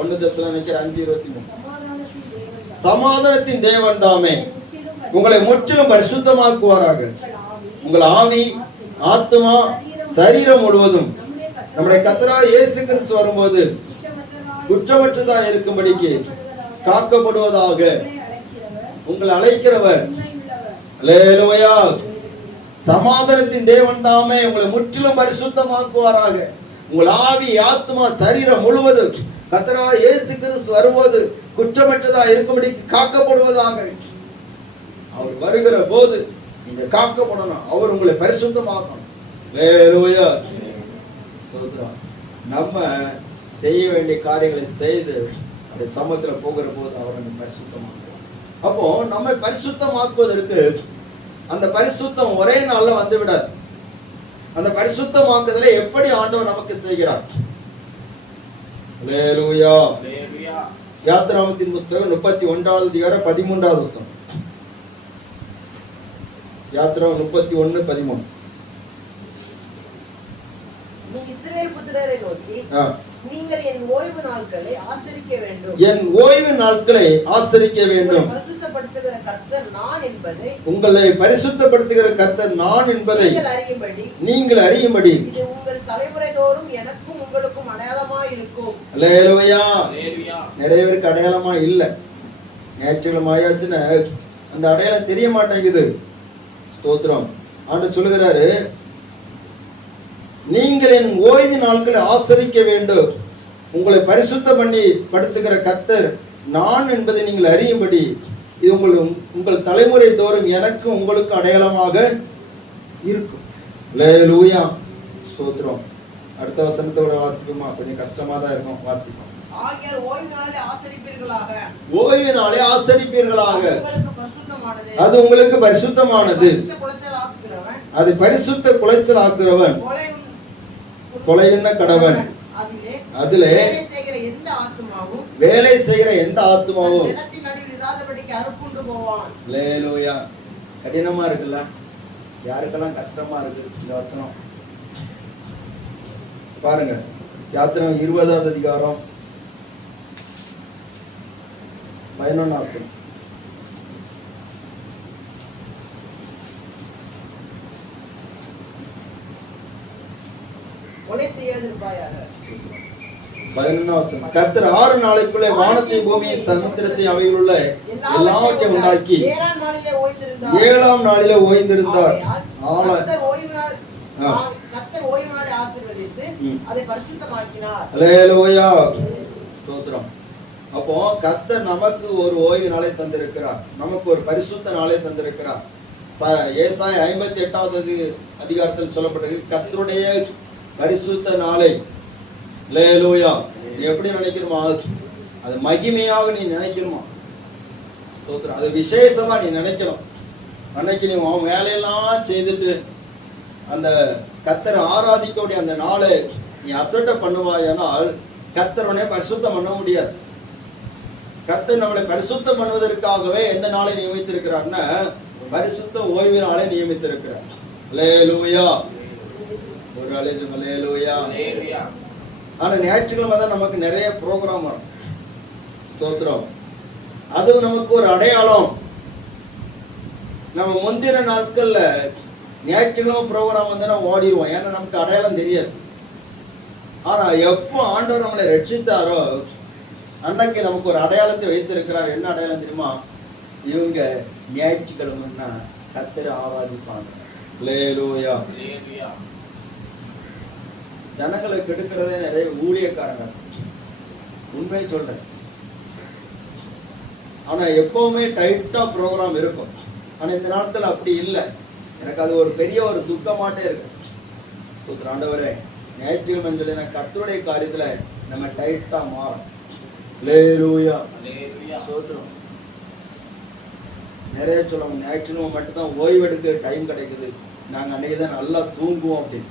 1 தெசலோனிக்கேயர் 5:23. சமாதானத்தின் தேவன் தாமே உங்களை முற்றிலும் பரிசுத்தமாக்குவாராக. உங்கள் ஆவி, ஆத்துமா, சரீரம் முழுவதும் நம்முடைய கர்த்தராகிய இயேசு கிறிஸ்து வரும்போது குற்றமற்றதா இருக்கும்படிக்கு காக்கப்படுவதாக. உங்களை அழைக்கிறவர், அல்லேலூயா, சமாதானத்தின் தேவன் தாமே உங்களை முற்றிலும் பரிசுத்தமாக்குவாராக. உங்கள் ஆவி, ஆத்துமா, சரீரம் முழுவதும் கர்த்தராகிய இயேசு கிறிஸ்து வரும்போது குற்றமற்றதா இருக்கும்படி காக்கப்படுவதாக. அவர் வருகிற போது நீங்க காக்கப்படணும். அவர் உங்களை பரிசுத்தமாக்கணும். அல்லேலூயா. ஸ்தோத்திரம். நம்ம செய்ய வேண்டிய காரியங்களை செய்து அந்த சமத்துல போகிற போது அவர் நம்ம பரிசுத்தமாக்குவார். அப்போ நம்ம பரிசுத்தமாக்குவதற்கு அந்த பரிசுத்தம் ஒரே நாள்ல வந்து விடாது. அந்த பரிசுத்தமாக்குதலை எப்படி ஆண்டவர் நமக்கு செய்கிறார்? அல்லேலூயா. யாத்திராகமத்தின் புத்தகம் 31ஆம் அதிகாரம் 13ஆம் வசனம். யாத்திராகமம் 31:13. நீ இஸ்ரவேல் புத்திரரை நோக்கி, நீங்கள் என் ஓய்வு நாட்களை ஆசரிக்க வேண்டும். என் ஓய்வு நாட்களை ஆசரிக்க வேண்டும். பரிசுத்தப்படுத்துகிற கர்த்தர் நான் என்பதை, உங்களை பரிசுத்தப்படுத்துகிற கர்த்தர் நான் என்பதை நீங்கள் அறியும்படி இது உங்கள் தலைமுறை தோறும் எனக்கும் உங்களுக்கும் அடையாளமாய் இருக்கும். அல்லேலூயா. நிறைய பேருக்கு அடையாளமா இல்ல. நேற்றுக்கிழமை ஆயாச்சுன்னா அந்த அடையாளம் தெரிய மாட்டேங்குது. ஸ்தோத்திரம். ஆண்டவர் சொல்லுகிறாரு, நீங்கள் என் ஓய்வு நாட்களை ஆசரிக்க வேண்டும். உங்களை பரிசுத்த பண்ணி படுத்துகிற கர்த்தர் நான் என்பதை நீங்கள் அறியும்படி இது உங்கள் தலைமுறை தோறும் எனக்கு உங்களுக்கு அடையாளமாக இருக்கும். அல்லேலூயா. ஸ்தோத்திரம். அடுத்த வசனத்தோட வாசிப்போமா? கொஞ்சம் கஷ்டமா தான் இருக்கும், வாசிப்போம். ஆகியால் ஓய்வு நாளை ஆசரிப்பீர்களாக. ஓய்வு நாளை ஆசரிப்பீர்களாக. அது உங்களுக்கு பரிசுத்தமானது. அது பரிசுத்த குலைச்சல் ஆக்குறவன் கொலையுண்ண கடவன். அதிலே வேலை செய்கிற எந்த ஆத்துமாவும் அல்லேலூயா. கடினமா இருக்குல்ல? யாருக்கெல்லாம் கஷ்டமா இருக்கு இந்த வசனம்? பாருங்க, யாத்திராகமம் 20ஆம் அதிகாரம் 11ஆம் வசனம். கர்த்தர் 6 நாளைக்குள்ளே வானத்தையும் பூமியையும் சமுத்திரத்தையும் அவைகளுள்ள எல்லாவற்றையும் உண்டாக்கி 7ஆம் நாளிலே ஓய்ந்திருந்தார். அல்லேலூயா. ஸ்தோத்திரம். அப்போ கர்த்தர் நமக்கு ஒரு ஓய்வு நாளை தந்திருக்கிறார், நமக்கு ஒரு பரிசுத்த நாளை தந்திருக்கிறார். ஏசாயா 58ஆவது அதிகாரத்தில் சொல்லப்பட்டது கர்த்தருடைய பரிசுத்த நாளை. அல்லேலூயா. நீ எப்படி நினைக்கணுமா? அது மகிமையாக நீ நினைக்கணுமா? ஸ்தோத்திரம். அது விசேஷமா நீ நினைக்கணும். அன்னைக்கு நீ வேலையெல்லாம் செய்துட்டு அந்த கர்த்தரை ஆராதிக்கக்கூடிய அந்த நாளை நீ அசட்டை பண்ணுவாயானால் கர்த்தரனை பரிசுத்தம் பண்ண முடியாது. கர்த்தர் நம்மளை பரிசுத்தம் பண்ணுவதற்காகவே எந்த நாளை நியமித்திருக்கிறார்னா பரிசுத்த ஓய்வு நாளை நியமித்திருக்கிறார். அல்லேலூயா. ஒரு அல்லேலூயா. ஆனா ஞாயிற்றுக்கிழமை தான் நமக்கு நிறைய ப்ரோக்ராம் வரும். ஸ்தோத்திரம். அது நமக்கு ஒரு அடையாளம். நம்ம முந்தின நாட்கள்ல ஞாயிற்றுக்கிழமை ப்ரோக்ராம் வந்து நம்ம ஓடிடுவோம். ஏன்னா நமக்கு அடையாளம் தெரியாது. ஆனா எப்போ ஆண்டவர் நம்மளை ரட்சித்தாரோ அன்னைக்கு நமக்கு ஒரு அடையாளத்தை வைத்திருக்கிறார். என்ன அடையாளம் தெரியுமா? இவங்க ஞாயிற்றுக்கிழமைன்னா கர்த்தரை ஆராதிப்பாங்க. அல்லேலூயா. ஜனங்களை கெடுக்கிறதே நிறைய ஊழியக்காரங்க. உண்மையை சொல்றேன். ஆனா எப்பவுமே டைட்டா ப்ரோக்ராம் இருக்கும். ஆனா இந்த நாட்கள் அப்படி இல்லை. எனக்கு அது ஒரு பெரிய ஒரு துக்கமாட்டே இருக்கு. ஸ்தோத்திரம். ஆண்டவரே, ஞாயிற்றுக்கிழமை சொல்லி கர்த்தருடைய காரியத்துல நம்ம டைட்டா மாறும். அல்லேலூயா. ஸ்தோத்திரம். நிறைய சொல்லுவோம் ஞாயிற்றுக்கிழமை மட்டும்தான் ஓய்வெடுக்க டைம் கிடைக்குது, நாங்க அன்னைக்கு தான் நல்லா தூங்குவோம் அப்படின்னு.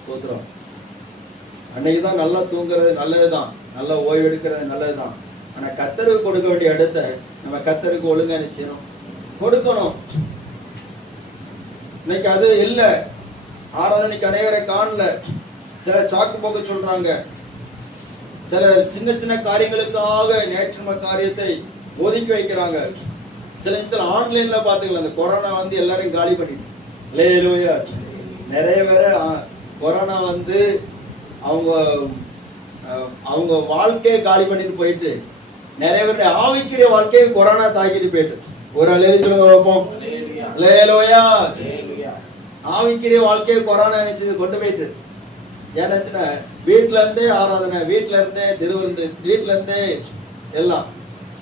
ஸ்தோத்திரம். அன்னைக்கு தான் நல்லா தூங்குறது நல்லதுதான், நல்லா ஓய்வு எடுக்கிறது நல்லதுதான். ஆனா கர்த்தருக்கு கொடுக்க வேண்டிய இடத்த நம்ம கர்த்தருக்கு ஒழுங்கா நிச்சயம் கொடுக்கணும். இன்னைக்கு அது இல்லை. ஆராதனைக்கு அநேகரை காணல. சில சாக்கு போக்க சொல்றாங்க. சில சின்ன சின்ன காரியங்களுக்காக ஞாயிற்றுக்கிழமை காரியத்தை ஒதுக்கி வைக்கிறாங்க. சில இடத்துல ஆன்லைன்ல பாத்துக்கலாம். அந்த கொரோனா வந்து எல்லாரையும் காலி பண்ணிட்டு. அல்லேலூயா. நிறைய பேர் கொரோனா வந்து அவங்க வாழ்க்கையை காலி பண்ணிட்டு போயிட்டு நிறைய பேருடைய ஆவிக்கிற வாழ்க்கையை கொரோனா தாக்கிட்டு போயிட்டு. ஒரு வைப்போம். அல்லேலூயா. ஆவிக்கிற வாழ்க்கையை கொரோனா நினைச்சது கொண்டு போயிட்டு. ஏன்னா வீட்டுல இருந்தே ஆராதனை, வீட்டுல இருந்தே திருவிருந்து, வீட்டுல இருந்தே எல்லாம்.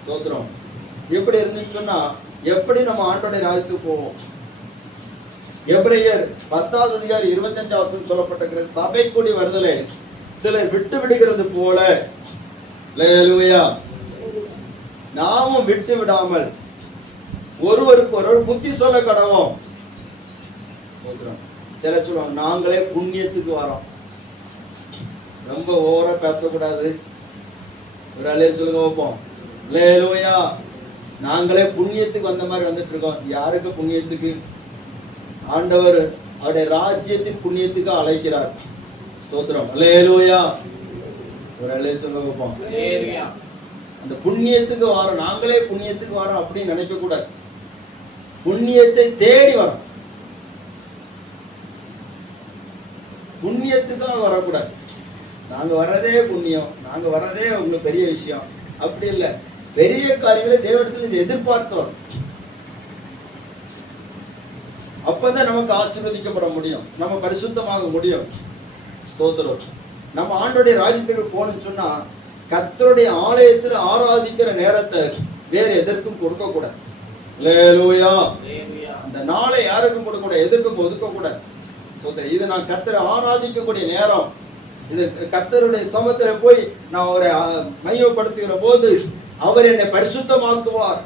ஸ்தோத்திரம். எப்படி இருந்துன்னு சொன்னா எப்படி நம்ம ஆண்டோடைய ராஜ்யத்துக்கு போவோம்? எபிரேயர் 10வது அதிகாரம் 25வது வசனம் சொல்லப்பட்டிருக்கிற சபை கூடி வருதலை சிலர் விட்டு விடுகிறது போல, அல்லேலூயா, நாமும் விட்டு விடாமல் ஒருவருக்கு ஒருவர் புத்தி சொல்ல கடவோம். சில சொல்லுவாங்க நாங்களே புண்ணியத்துக்கு வரோம். ரொம்ப ஓவரா பேசக்கூடாது. ஒரு அலையில் சொல்லுங்க வைப்போம். அல்லேலூயா. நாங்களே புண்ணியத்துக்கு வந்த மாதிரி வந்துட்டு இருக்கோம். யாருக்கு புண்ணியத்துக்கு? ஆண்டவர் அவருடைய ராஜ்யத்தின் புண்ணியத்துக்கு அழைக்கிறார். ஸ்தோத்திரம். அல்லேலூயா. ஒரு அலையில் சொல்லுங்க வைப்போம். அந்த புண்ணியத்துக்கு வரோம். நாங்களே புண்ணியத்துக்கு வரோம் அப்படின்னு நினைக்க கூடாது. புண்ணியத்தை தேடி வரோம். புண்ணியத்துக்காக வரக்கூடாது. நாங்க வர்றதே புண்ணியம், நாங்க வர்றதே உங்களுக்கு பெரிய விஷயம் அப்படி இல்லை. பெரிய காரியங்களை தேவனிடத்தில் எதிர்பார்த்தோம். அப்பதான் நமக்கு ஆசீர்வதிக்கப்பட முடியும், நம்ம பரிசுத்தமாக முடியும். ஸ்தோத்திரம். நம்ம ஆண்டோடைய ராஜ்யத்துக்கு போகணும்னு சொன்னா கர்த்தருடைய ஆலயத்தில் ஆராதிக்கிற நேரத்தை வேற எதற்கும் கொடுக்க கூடாது. அல்லேலூயா. அந்த நாளை யாருக்கும் கொடுக்க கூடாது, எதற்கும் ஒதுக்க கூடாது. இது நான் கர்த்தரை ஆராதிக்கக்கூடிய நேரம். இது கர்த்தருடைய சமத்துல போய் நான் அவரை மையப்படுத்துகிற போது அவர் என்னை பரிசுத்தமாக்குவார்.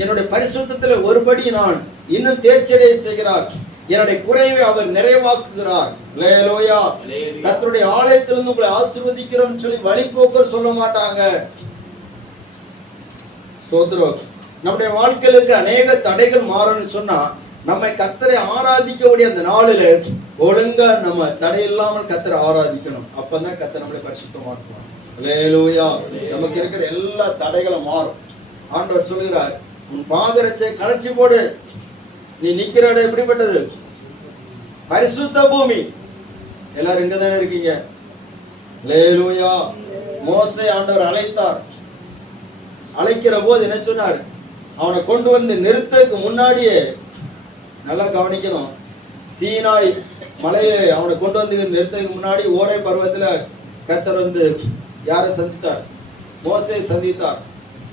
என்னுடைய பரிசுத்தத்துல ஒருபடி நான் இன்னும் தேர்ச்சடைய செய்கிறார். என்னுடைய குறைவை அவர் நிறைவாக்குகிறார். அல்லேலூயா. கர்த்தருடைய ஆலயத்திலிருந்து உங்களை ஆசீர்வதிக்கிறோம்னு சொல்லி வழிபோக்கர் சொல்ல மாட்டாங்க. ஸ்தோத்திரம். நம்முடைய வாழ்க்கையில் இருக்கிற அநேக தடைகள் மாறணும்னு சொன்னா நம்மை கர்த்தரை ஆராதிக்கக்கூடிய அந்த நாளில ஒழுங்கா நம்ம தடை இல்லாமல் கர்த்தரை ஆராதிக்கணும். அப்பதான் கர்த்தர் நம்மளை பரிசுத்தமாக்குவார். அல்லேலூயா. நமக்கு இருக்கிற எல்லா தடைகளும் மாறும். ஆண்டவர் சொல்கிறார், உன் பாதரட்சை கலர்ச்சி போடு. நீ நிக்கிற இடம் எப்படிப்பட்டது? பரிசுத்த பூமி. எல்லாரும் இங்க தானே இருக்கீங்க. அல்லேலூயா. மோசே ஆண்டவர் அழைத்தார். அழைக்கிற போது என்ன சொன்னார்? அவனை கொண்டு வந்து நிறுத்தக்கு முன்னாடியே நல்லா கவனிக்கணும். சீனாய் மலையை அவனை கொண்டு வந்து நிறுத்தக்கு முன்னாடி ஓரை பருவத்துல கர்த்தர் வந்து யாரை சந்தித்தார்? மோசே சந்தித்தார்.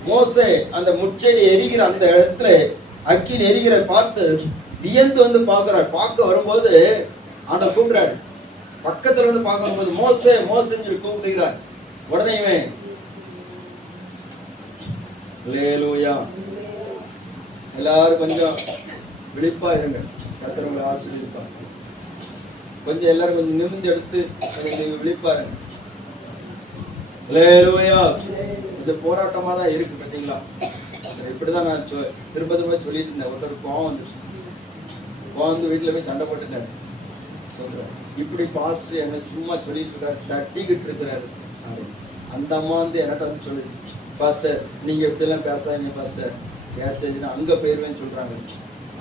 மோசே அந்த முச்செடி எரிகிற அந்த இடத்துல அக்கின் எரிகிற பார்த்து வியந்து வந்து பார்க்கிறார். பார்க்க வரும்போது ஆண்டவர் கூப்பிடுறாரு. பக்கத்துல வந்து பார்க்க வரும்போது மோசே மோசேன்னு சொல்லி கூப்பிடுகிறார். உடனே இவன் அல்லேலூயா. எல்லாரும் கொஞ்சம் விழிப்பா இருங்க. கர்த்தர் உங்களை ஆசீர்வதிப்பார். கொஞ்சம் எல்லாரும் கொஞ்சம் நிமிர்ந்து எடுத்து கொஞ்சம் விழிப்பாருங்க. அல்லேலூயா. இது போராட்டமா தான் இருக்கு பார்த்தீங்களா? இப்படிதான் நான் திரும்ப திரும்ப சொல்லிட்டு இருந்தேன். ஒருத்தர் கோவம் வந்துச்சு, கோவம் வந்து வீட்டுல போய் சண்டை போட்டுட்டாரு. இப்படி பாஸ்டர் என்ன சும்மா சொல்லிட்டு இருக்காரு, தட்டிக்கிட்டு இருக்கிறாரு. அந்த அம்மா வந்து என்கிட்ட வந்து சொல்லுது, பாஸ்டர் நீங்க இப்படிலாம் பேசாதீங்க பாஸ்டர், பேசுனா அங்க போயிருவேன்னு சொல்றாங்க.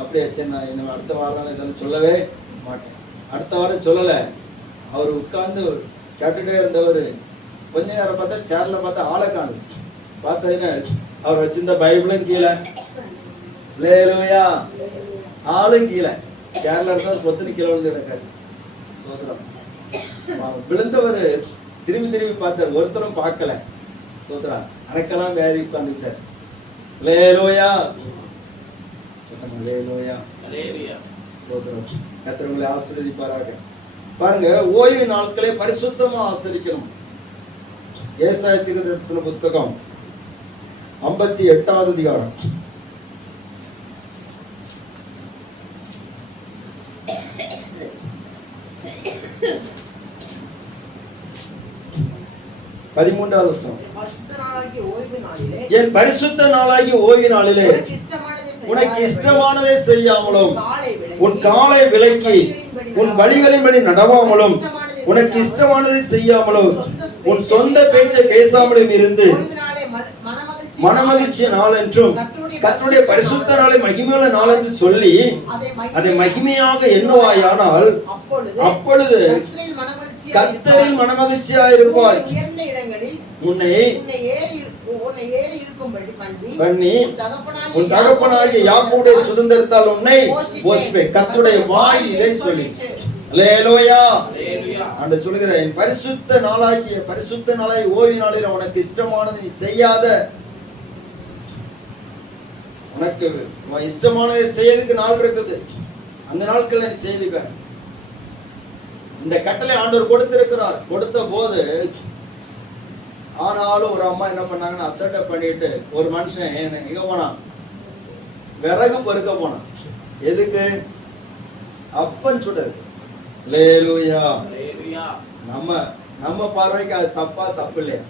அப்படியே சரி, நான் இன்னும் அடுத்த வாரம் இதெல்லாம் சொல்லவே மாட்டேன். அடுத்த வாரம் சொல்லல. அவர் உட்கார்ந்து கேட்டுட்டே இருந்தவர் கொஞ்ச நேரம் பார்த்தா சேர்ல பார்த்தா ஆளை காணுது. பார்த்ததுன்னா அவர் வச்சிருந்த பைபிளும் கீழே, அல்லேலூயா, ஆளும் கீழே, சேர்ல இருந்தா சொத்துன்னு கீழே விழுந்து கிடக்காரு. ஸ்தோத்திரம். விழுந்தவர் திரும்பி திரும்பி பார்த்தார், ஒருத்தரும் பார்க்கல. ஸ்தோத்திரம். அடக்கலாம் வேற உட்கார்ந்துட்டார். அல்லேலூயா, அல்லேலூயா, அல்லேலூயா. ஸ்தோத்திரம். கர்த்தர் உங்களை ஆசீர்வதிப்பாராக. பாருங்க, ஓய்வு நாட்களை பரிசுத்தமா ஆசரிக்கணும். ஏசாயா தீர்க்கதரிசன புஸ்தகம் 58வது அதிகாரம். பதிமூன்றாவது வசனம். என் பரிசுத்த நாளாகி ஓய்வு நாளிலே உனக்கு இஷ்டமானதை செய்யாமலும் உன் காலை விலக்கி உன் வழிகளின்படி நடவாமலும் உனக்கு இஷ்டமானதை செய்யாமலும் உன் சொந்த பேச்சை பேசாமலும் இருந்து மனமகிழ்ச்சி நாள் என்றும் கர்த்தருடைய பரிசுத்த நாளை மகிமையுள்ள நாள் என்று சொல்லி அதை மகிமையாக எண்ணுவாயானால் அப்பொழுது கர்த்தரில் மனமகிழ்ச்சியாக இருப்பாய். உன்னை பண்ணி உன் தகப்பனாகிய யாக்கோபுடைய சுதந்திரத்தால் உன்னை போஷிப்பேன். கர்த்தருடைய வாய் இதை சொல்லிற்று. அல்லேலூயா. ஆண்டவர் சொல்கிறார், என் பரிசுத்த நாளாகிய பரிசுத்த நாளை ஓய்வு நாளில் உனக்கு இஷ்டமானது நீ செய்யாத, உனக்கு இஷ்டமானதை செய்யறதுக்கு நாள் இருக்குது, அந்த நாட்கள் நீ செய்துக்க. இந்த கட்டளை ஆண்டவர் கொடுத்திருக்கிறார். கொடுத்த போது ஆனாலும் ஒரு அம்மா என்ன பண்ணாங்கன்னா அசட்டை பண்ணிட்டு ஒரு மனுஷன் எங்க போனான், விறகு பொறுக்க போனான். எதுக்கு? அப்பன் சுடரு. அல்லேலூயா. நம்ம பார்வைக்கு அது தப்பா? தப்பு இல்லையா?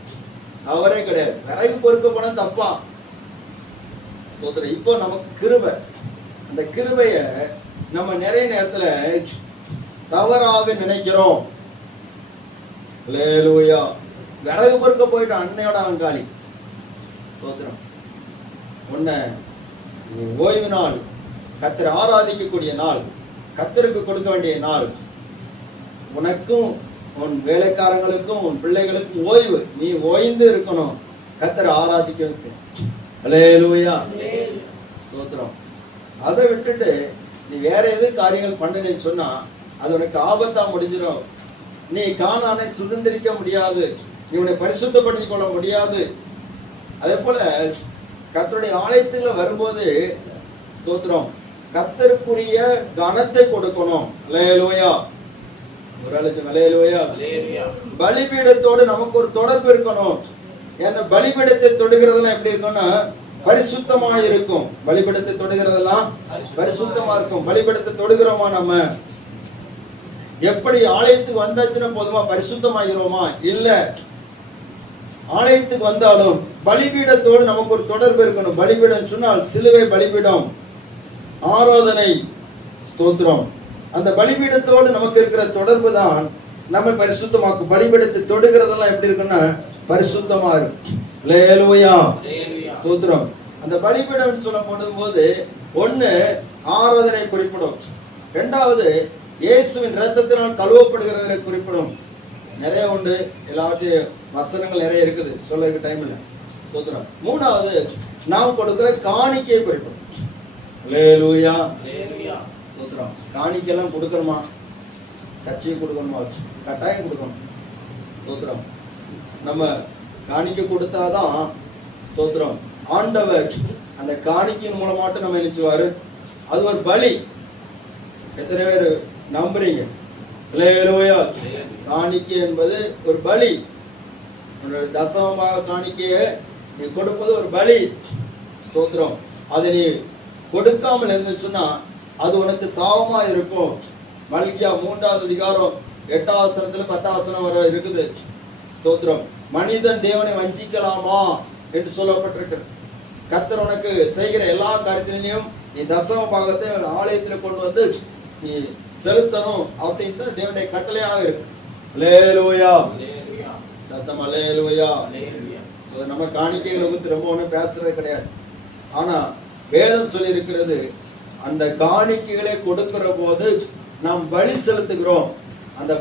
தவறே கிடையாது. விறகு பொறுக்க போனா தப்பா? இப்போ நமக்கு கிருபை, அந்த கிருபைய நம்ம நிறைய நேரத்துல தவறாக நினைக்கிறோம். அல்லேலூயா. விறகு பொறுக்க போயிட்டான், அன்னையோட அவன் காலி. ஸ்தோத்திரம். உன்னை ஓய்வு நாள், கர்த்தரை ஆராதிக்கக்கூடிய நாள், கர்த்தருக்கு கொடுக்க வேண்டிய நாள். உனக்கும் உன் வேலைக்காரங்களுக்கும் உன் பிள்ளைகளுக்கும் ஓய்வு. நீ ஓய்ந்து இருக்கணும், கர்த்தரை ஆராதிக்கவும் செய். அல்லேலூயா. ஸ்தோத்திரம். அதை விட்டுட்டு நீ வேற எது காரியங்கள் பண்ணுன்னு சொன்னா அது உனக்கு ஆபத்தா முடிஞ்சிடும். நீ கானானை சுதந்திரிக்க முடியாது, நீ உன்னை பரிசுத்தப்படுத்திக் கொள்ள முடியாது. அதே போல கர்த்தருடைய ஆலயத்துல வரும்போது ஸ்தோத்திரம், கர்த்தருக்குரிய கனத்தை கொடுக்கணும். அல்லேலூயா. ஒரு ஆளுக்கு அல்லேலூயா. பலிபீடத்தோடு நமக்கு ஒரு தொடர்பு இருக்கணும். ஏன்னா பலிபீடத்தை தொடுகிறதெல்லாம் எப்படி இருக்கும்னா பரிசுத்தமா இருக்கும். பலிபீடத்தை தொடுகிறதெல்லாம் பரிசுத்தமா இருக்கும். பலிபீடத்தை தொடுகிறோமா? நம்ம எப்படி ஆலயத்துக்கு வந்தாச்சுன்னா போதுமா பரிசுத்தமாகிறோமா? இல்ல. ஆலயத்துக்கு வந்தாலும் பலிபீடத்தோடு நமக்கு ஒரு தொடர்பு இருக்கணும். பலிபீடம் சொன்னால் சிலுவை பலிபீடம், ஆராதனை. ஸ்தோத்திரம். அந்த பலிபீடத்தோடு நமக்கு இருக்கிற தொடர்பு தான் நம்ம பரிசுத்தமாக்கும். பலிபீடத்தை தொடுகிறதெல்லாம் எப்படி இருக்குன்னா பரிசுத்தமா இருக்கும். அல்லேலூயா. ஸ்தோத்திரம். அந்த பலிபீடம் சொல்லப்படும் போது ஒண்ணு ஆராதனை குறிப்பிடும், இரண்டாவது இயேசுவின் இரத்தத்தினால் கழுவப்படுகிறதை குறிப்பிடும். நிறைய உண்டு, எல்லாவற்றையும் வசனங்கள் நிறைய இருக்குது, சொல்ல டைம் இல்லை. ஸ்தோத்திரம். மூணாவது நாம் கொடுக்கிற காணிக்கையை குறிப்பிடும். அல்லேலூயா. ஸ்தோத்திரம். காணிக்கையெல்லாம் கொடுக்கணுமா? சர்ச்சையை கொடுக்கணுமா? கட்டாயம் கொடுக்கணும். ஸ்தோத்திரம். நம்ம காணிக்கை கொடுத்தாதான் ஸ்தோத்திரம் ஆண்டவர் அந்த காணிக்கையின் மூலமாட்டு நம்ம நினைச்சுவாரு. அது ஒரு பலி. எத்தனை பேர் நம்புறீங்க? அல்லேலூயா. காணிக்கை என்பது ஒரு பலி. தசமமாக காணிக்கையை நீ கொடுப்பது ஒரு பலி. ஸ்தோத்திரம். அதை நீ கொடுக்காமல் இருந்துச்சுன்னா அது உனக்கு சாபமா இருக்கும். மல்கியா 3வது அதிகாரம் 8வது வசனத்துல 10வது வசனம் வரை இருக்குது. ஸ்தோத்திரம். மனிதன் தேவனை வஞ்சிக்கலாமா என்று சொல்லப்பட்டிருக்கிறது. கர்த்தர் உனக்கு செய்கிற எல்லா காரியத்திலையும் நீ தசம பாகத்தை ஆலயத்துல கொண்டு வந்து நீ செலுத்தணும் அப்படின்னு தேவனுடைய கட்டளையாக இருக்கு. அல்லேலூயா, சத்தம் அல்லேலூயா. நம்ம காணிக்கைகளை பத்தி ரொம்ப ஒன்றும் பேசுறது கிடையாது. ஆனா வேதம் சொல்லி இருக்கிறது, அந்த காணிக்கைகளை கொடுக்கிற போது நாம் பலி செலுத்துகிறோம், அந்த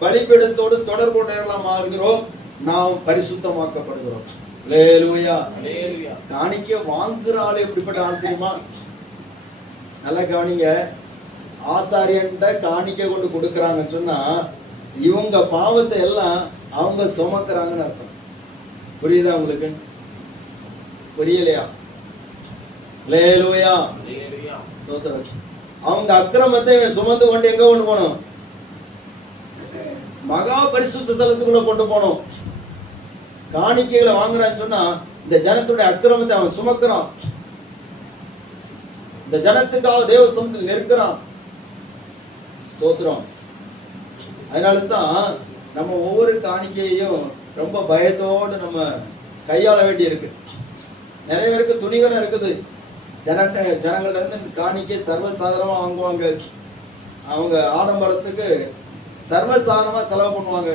பலிபீடத்தோடு தொடர்புடையவர்களாக மாறுகிறோம், நாம் பரிசுத்தமாக்கப்படுகிறோம். அல்லேலூயா. காணிக்கை வாங்குற ஆள் எப்படிப்பட்ட ஆள் தெரியுமா? நல்லா கவனிங்க. ஆசாரியன்ட்ட காணிக்கை கொண்டு கொடுக்கறாங்கன்னு சொன்னா இவங்க பாவத்தை எல்லாம் அவங்க சுமக்கிறாங்கன்னு அர்த்தம். புரியுதா உங்களுக்கு? புரியலையா? அல்லேலூயா. சோதரன் அவங்க அக்கிரமத்தை சுமந்து கொண்டு எங்க கொண்டு போனோம்? மகா பரிசுத்த ஸ்தலத்துக்குள்ள கொண்டு போனோம். காணிக்கைகளை வாங்குறான்னு சொன்னா இந்த ஜனத்துடைய அக்கிரமத்தை அவன் சுமக்கிறான், இந்த ஜனத்துக்காக தேவ சமூகத்தில் நிற்கிறான். ஸ்தோத்திரம். அதனாலதான் நம்ம ஒவ்வொரு காணிக்கையையும் ரொம்ப பயத்தோடு நம்ம கையாள வேண்டி இருக்கு. நிறைய பேருக்கு துணிகரம் இருக்குது. ஜனங்கள்ட்ட இருந்து காணிக்கை சர்வசாதாரணமா வாங்குவாங்க. அவங்க ஆடம்பரத்துக்கு சர்வசாதாரணமா செலவு பண்ணுவாங்க.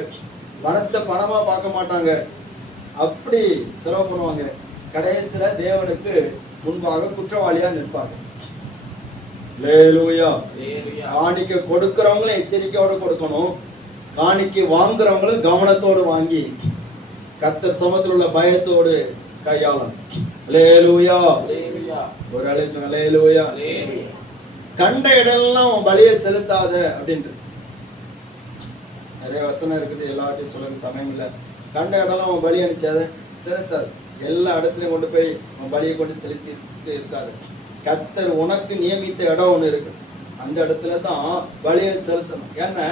பணத்தை பணமா பார்க்க மாட்டாங்க. அப்படி செலவு பண்ணுவாங்க. கடைசியில தேவனுக்கு முன்பாக குற்றவாளியா நிற்பாங்க. அல்லேலூயா. காணிக்கை கொடுக்கிறவங்களும் எச்சரிக்கையோடு கொடுக்கணும், காணிக்கை வாங்குறவங்களும் கவனத்தோடு வாங்கி கர்த்தர் சமூகத்தில் உள்ள பயத்தோடு கையாளணும். அல்லேலூயா. ஒரு அழைச்சு அல்லேலூயா. கண்ட இடம்லாம் பலியை செலுத்தாத அப்படின்ட்டு நிறைய வசனம் இருக்குது. எல்லாத்தையும் சொல்லுங்க, சமயம் இல்லை. கண்ட இடம்லாம் அவன் பலி அனுப்பிச்சாத செலுத்தாது. எல்லா இடத்துலையும் கொண்டு போய் அவன் பலியை கொண்டு செலுத்திட்டு இருக்காது. கர்த்தர் உனக்கு நியமித்த இடம் ஒண்ணு இருக்கு, அந்த இடத்துல தான் பலியை செலுத்தணும். ஏன்னா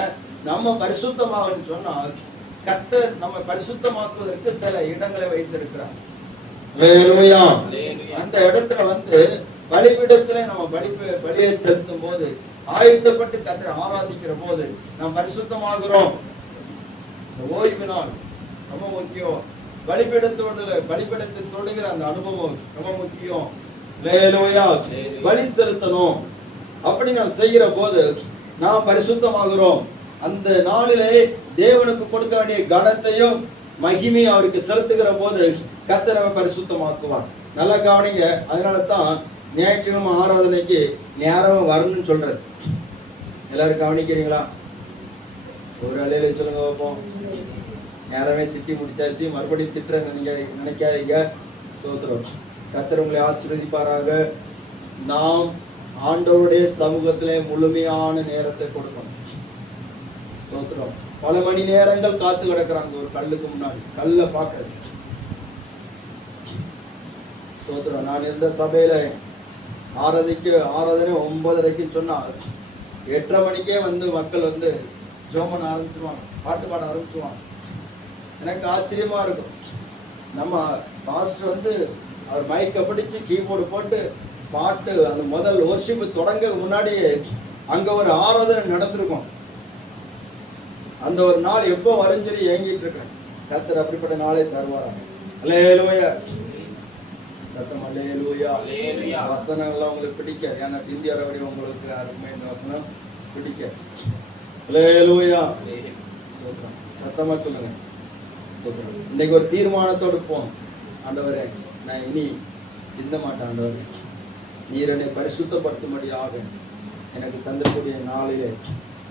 நம்ம பரிசுத்தமாகன்னு சொன்னா கர்த்தர் நம்ம பரிசுத்தமாக்குவதற்கு சில இடங்களை வைத்திருக்கிறார். அந்த இடத்துல வந்து பலிபீடத்துல நம்ம பலியை செலுத்தும் போது ஆயத்தப்பட்டு கர்த்தரை ஆராதிக்கிற போது நாம் பரிசுத்தமாகிறோம். ஓய்வு நாள் ரொம்ப முக்கியம். பலிபீடத்தை தொடுகிற அந்த அனுபவம் ரொம்ப முக்கியம். பலி செலுத்தணும். அப்படி நாம் செய்கிற போது நாம் பரிசுத்தமாகிறோம். அந்த நாளிலே தேவனுக்கு கொடுக்க வேண்டிய கனத்தையும் மகிமையும் அவருக்கு செலுத்துகிற போது கர்த்தர் நம்ம பரிசுத்தமாக்குவார். நல்லா கவனிங்க. அதனால தான் ஞாயிற்றுக்கிழமை ஆராதனைக்கு நேரம் வரணும்னு சொல்றது. எல்லாரும் கவனிக்கிறீங்களா? ஒரு அலையில சொல்லுங்க பார்ப்போம். நேரமே திட்டி முடிச்சாச்சு, மறுபடியும் திட்டுறேன்னு நீங்க நினைக்காதீங்க. ஸ்தோத்திரம். கர்த்தர் உங்களை ஆசீர்வதிப்பாராக. நாம் ஆண்டவருடைய சமூகத்திலே முழுமையான நேரத்தை கொடுக்கணும். ஸ்தோத்திரம். பல மணி நேரங்கள் காத்து கிடக்குறாங்க ஒரு கல்லுக்கு முன்னாடி, கல்லை பார்க்கறது. ஸ்தோத்திரம். நான் இருந்த சபையில ஆராதனை 9:30க்கு சொன்னா 8:30 மணிக்கே வந்து மக்கள் வந்து ஜோமன் ஆரம்பிச்சுருவாங்க, பாட்டு பாட ஆரம்பிச்சுவாங்க. எனக்கு ஆச்சரியமா இருக்கும். நம்ம பாஸ்டர் வந்து அவர் மைக்கை பிடிச்சு கீபோர்டு போட்டு பாட்டு அந்த முதல் வொர்ஷிப் தொடங்க முன்னாடி அங்க ஒரு ஆராதனை நடந்திருக்கும். அந்த ஒரு நாள் எப்போ வரும்னு சொல்லி ஏங்கிட்டு இருக்கேன். கர்த்தர் அப்படிப்பட்ட நாளை தருவாராங்க. அல்லேலூயா. சத்தம் அல்லேலூயா. வசனங்கள்லாம் உங்களுக்கு பிடிக்க, ஏன்னா இந்திய அரபடி உங்களுக்கு அருமை இந்த வசனம் பிடிக்க. அல்லேலூயா. ஸ்தோத்திரம். சத்தமா சொல்லுங்க. ஸ்தோத்திரம். இன்னைக்கு ஒரு தீர்மானத்தோடு போம். ஆண்டவரே, நான் இனி இந்த மாட்டேன். ஆண்டவரே, நீர் என்னை பரிசுத்தப்படுத்தும்படியாக எனக்கு தந்தக்கூடிய நாளிலே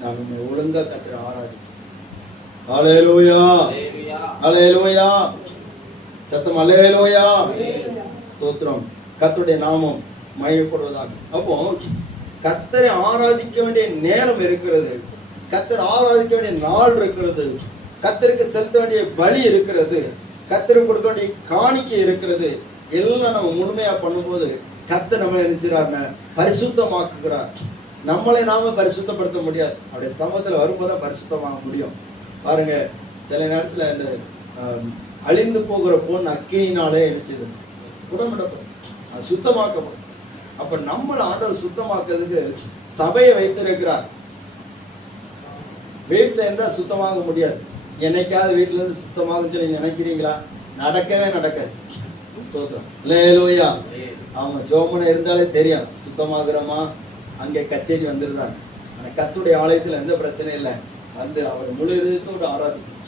நான் உன்னை ஒழுங்கா கற்று ஆராதி. அல்லேலூயா. அல்லேலூயா. சத்தம் அல்லேலூயா. ஸ்தோத்திரம். கர்த்தருடைய நாமம் மகிமைப்படுவதாக. அப்போ கர்த்தரை ஆராதிக்க வேண்டிய நேரம் இருக்கிறது, கர்த்தரை ஆராதிக்க வேண்டிய நாள் இருக்கிறது, கர்த்தருக்கு செலுத்த வேண்டிய பலி இருக்கிறது, கர்த்தருக்கு கொடுக்க வேண்டிய காணிக்கை இருக்கிறது. எல்லாம் நம்ம முழுமையா பண்ணும்போது கர்த்தர் நம்மளை நினைச்சுறாருன்னா பரிசுத்தமாக்குகிறார். நம்மளை நாம பரிசுத்தப்படுத்த முடியாது, அவருடைய சமூகத்துல வரும்போது பரிசுத்தமாக முடியும். பாருங்க, சில நேரத்துல இந்த அழிந்து போகிற பொன் அக்கினினாலே நினைச்சது குடமிடப்படும், அது சுத்தமாக்கப்படும். அப்ப நம்மளை ஆண்டவர் சுத்தமாக்குறதுக்கு சபையை வைத்திருக்கிறார். வீட்டுல இருந்தா சுத்தமாக முடியாது. என்னைக்காவது வீட்டுல இருந்து சுத்தமாகும் சொல்லி நினைக்கிறீங்களா? நடக்கவே நடக்காது. ஸ்தோத்திரம். அல்லேலூயா. ஆமா, ஜோமனை இருந்தாலே தெரியும் சுத்தமாகிறோமா. அங்கே கச்சேரி வந்துருந்தாங்க. ஆனா கர்த்தருடைய ஆலயத்துல எந்த பிரச்சனையும் இல்லை. வந்து அவர் முழு இதயத்தோடு ஆராதிக்கும்.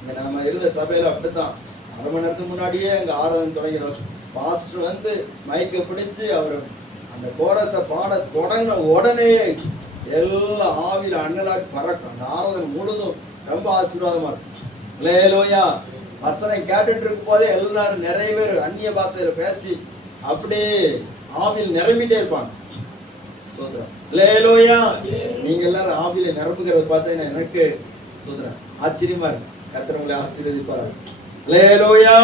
இங்க நம்ம இருந்த சபையில அப்படித்தான் 1/2 மணி நேரத்துக்கு முன்னாடியே அங்க ஆராதனை தொடங்கிடும். பாஸ்டர் வந்து மைக்கை பிடிச்சு அவர் அந்த கோரஸை பாட தொடங்கின உடனே எல்லாம் ஆவியில அண்ணலாட்டி பறக்கும். அந்த ஆராதனை முழுதும் ரொம்ப ஆசீர்வாதமா இருக்கும். அல்லேலூயா. வசனம் கேட்டுட்டு இருக்கும் போதே எல்லாரும் நிறைய பேர் அந்நிய பாஷையில பேசி அப்படியே ஆவியில் நிரம்பிட்டே இருப்பாங்க. ஸ்தோத்திரம். அல்லேலூயா. நீங்க எல்லாரும் ஆவியில நிரம்புகிறத பார்த்தா எனக்கு ஸ்தோத்திரம் ஆச்சரியமா இருக்கு. கர்த்தர் உங்களை ஆசீர்வதிப்பார். அல்லேலூயா.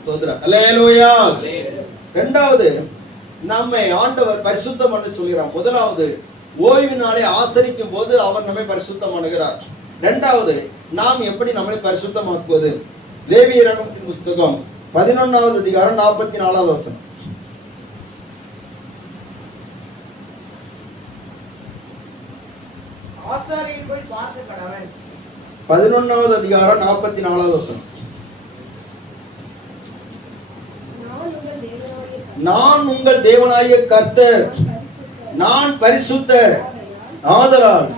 ஸ்தோத்திரம். அல்லேலூயா. இரண்டாவது, நம்மை ஆண்டவர் பரிசுத்தம் பண்ண சொல்கிறார். முதலாவது, ஓய்வு நாளை ஆசரிக்கும் போது அவர் நம்மை பரிசுத்தம் பண்ணுகிறார். இரண்டாவது, நாம் எப்படி நம்மை பரிசுத்தமாக்குவது? லேவியராகமத்தின் புஸ்தகம் 11வது அதிகாரம் 44வது வசனம். ஆசாரியர்கள் பார்க்க கடவன். 11வது அதிகாரம் 44வது வசனம். நான் உங்கள் தேவனாகிய கர்த்தர், நான் பரிசுத்தர். ஆதலால்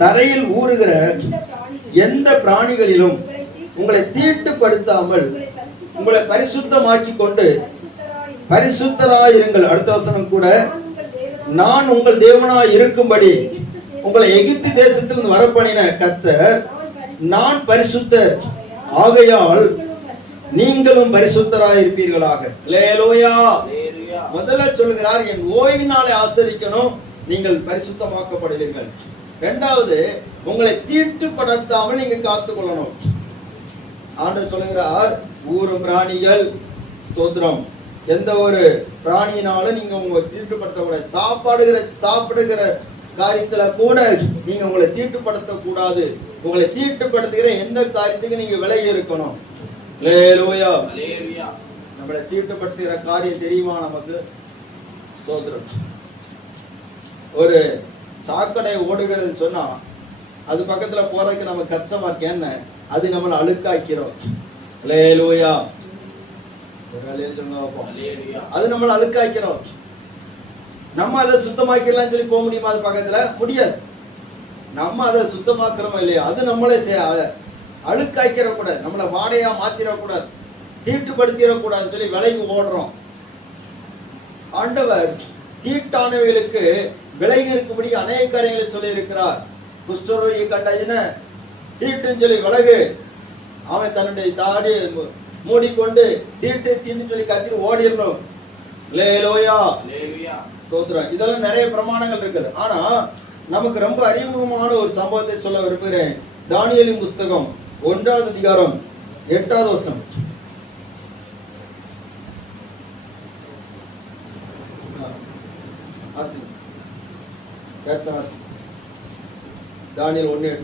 தரையில் ஊறுகிற எந்த பிராணிகளிலும் உங்களை தீட்டுப்படுத்தாமல் உங்களை பரிசுத்தமாக்கி கொண்டு பரிசுத்தராயிருங்கள். அடுத்த வசனம் கூட, நான் உங்கள் தேவனாய் இருக்கும்படி உங்களை எகிப்து தேசத்திலிருந்து வரப்பண்ணின கர்த்தர் நான் பரிசுத்தர், ஆகையால் நீங்களும் பரிசுத்தராய் இருப்பீர்களாக. அல்லேலூயா. முதல்ல சொல்கிறார், என் ஓய்வினாலே ஆசரிக்கணும், நீங்கள் பரிசுத்தமாக்கப்படுவீர்கள். இரண்டாவது, உங்களை தீட்டுப்படுத்தாமல் நீங்க காத்துக்கொள்ளணும். ஆண்டவர் சொல்கிறார், ஊரும் பிராணிகள், ஸ்தோத்திரம், எந்த ஒரு பிராணியினாலும் நீங்க உங்களை தீட்டுப்படுத்தக்கூடாது. சாப்பிடுகிற காரியத்துல கூட நீங்க உங்களை தீட்டுப்படுத்த கூடாது. உங்களை தீட்டுப்படுத்துகிற எந்த காரியத்துக்கு நீங்க விலகி இருக்கணும். அல்லேலூயா. நம்மளை தீட்டுப்படுத்துகிற காரியம் தெரியுமா நமக்கு? ஸ்தோத்திரம். ஒரு சாக்கடை ஓடுகிறதுன்னு சொன்னா அது பக்கத்துல போறதுக்கு நமக்கு கஷ்டமா இருக்கு. என்ன? அது நம்மளை அழுக்காக்கிறோம். அல்லேலூயா. அது நம்மளை அழுக்காக்கிறோம். நம்ம அதை சுத்தமாக்கிடலாம் சொல்லி போக முடியுமா? அது பக்கத்துல முடியாது. நம்ம அதை சுத்தமாக்குறோம் இல்லையா, அது நம்மளே அழுக்காக்கிற கூடாது, நம்மளை வாடையா மாத்திரக்கூடாது, தீட்டுப்படுத்திடக்கூடாதுன்னு சொல்லி விலைக்கு ஓடுறோம். ஆண்டவர் தீட்டானவைகளுக்கு விலகி இருக்கும்படி அநேக காரியங்களை சொல்லி இருக்கிறார். குஷ்டரோகியை கண்டாயின தீட்டுன்னு சொல்லி விலகு. அவன் தன்னுடைய தாடி மூடிக்கொண்டு தீட்டு தீட்டு சொல்லி கத்திட்டு ஓடிடணும். அல்லேலூயா. ஸ்தோத்திரம். இதெல்லாம் நிறைய பிரமாணங்கள் இருக்குது. ஆனா நமக்கு ரொம்ப அறிமுகமான ஒரு சம்பவத்தை சொல்ல விரும்புகிறேன். தானியேலின் புஸ்தகம் 1வது அதிகாரம் 8வது வசனம். தானியேல் 1:8.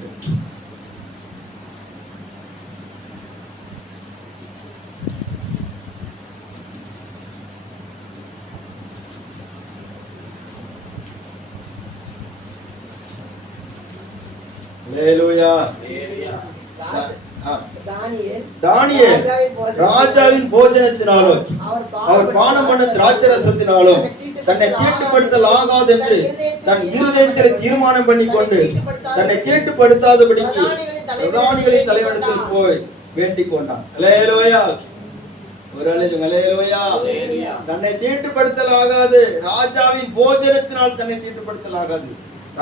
தானியேல் ராஜாவின் போஜனத்தினாலும் அவர் பானம் பண்ண திராட்சரசத்தினாலும் தன்னை தீட்டுப்படுத்தல் ஆகாது என்று தன் இருதயத்தில் தீர்மானம் பண்ணி கொண்டு தன்னை தீட்டுப்படுத்தாதபடிக்கு பிரதானிகளின் தலைவனிடத்தில் போய் வேண்டிக் கொண்டான். அல்லேலூயா. ஒரு அல்லேலூயா. தன்னை தீட்டுப்படுத்தல் ஆகாது. ராஜாவின் போஜனத்தினால் தன்னை தீட்டுப்படுத்தல் ஆகாது.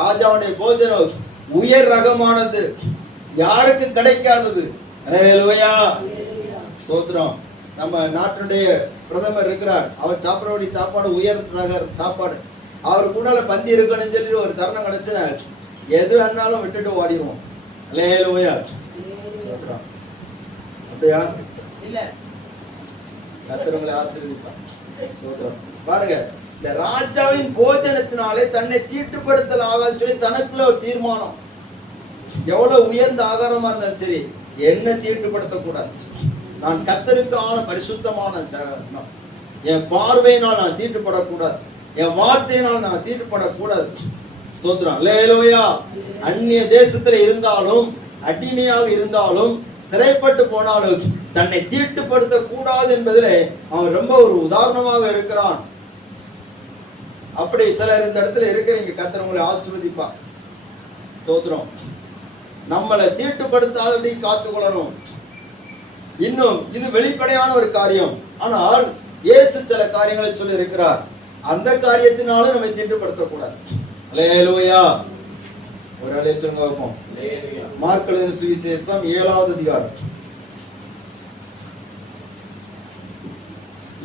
ராஜாவுடைய போஜனம் உயர் ரகமானது, யாருக்கு கிடைக்காதது. அல்லேலூயா. ஸ்தோத்திரம். நம்ம நாட்டுடைய பிரதமர் இருக்கிறார், அவர் சாப்பிட சாப்பாடு உயர் ரக சாப்பாடு. அவர் கூட பந்தி இருக்கணும்னு சொல்லி ஒரு தருணம் கிடைச்சுனா எது வேணாலும் விட்டுட்டு ஓடிடுவோம். அல்லேலூயா. அப்படியா இல்ல? கர்த்தர் உங்களை ஆசீர்வதிப்பார். ஸ்தோத்திரம். பாருங்க, இந்த ராஜாவின் போஜனத்தினாலே தன்னை தீட்டுப்படுத்தல் ஆகாதுன்னு சொல்லி தனக்குள்ள ஒரு தீர்மானம். எவ்வளவு உயர்ந்த ஆகாரமா இருந்தாலும் சரி, என்ன தீட்டுப்படுத்தக்கூடாது. நான் கர்த்தருக்கான பரிசுத்தமான, என் பார்வையினால் நான் தீட்டுப்படக்கூடாது, என் வார்த்தையினால் நான் தீட்டுப்படக்கூடாது. ஸ்தோத்திரம். அல்லேலூயா. அந்நிய தேசத்துல இருந்தாலும், அடிமையாக இருந்தாலும், சிறைப்பட்டு போனாலும் தன்னை தீட்டுப்படுத்த கூடாது என்பதிலே அவன் ரொம்ப ஒரு உதாரணமாக இருக்கிறான். அப்படி சிலர் இந்த இடத்துல இருக்கிறீங்க, கர்த்தர் உங்களை ஆசீர்வதிப்பார். ஸ்தோத்திரம். நம்மளை தீட்டுப்படுத்தாதபடி காத்துக்கொள்ளணும். இன்னும் இது வெளிப்படையான ஒரு காரியம். ஆனால் இயேசு சில காரியங்களை சொல்லி இருக்கிறார். அந்த காரியத்தினாலும் நம்மை தீட்டுப்படுத்தக்கூடாது. அல்லேலூயா. ஒரு அழைத்துங்க வைப்போம். மார்க் எழுதின சுவிசேஷம் 7வது அதிகாரம்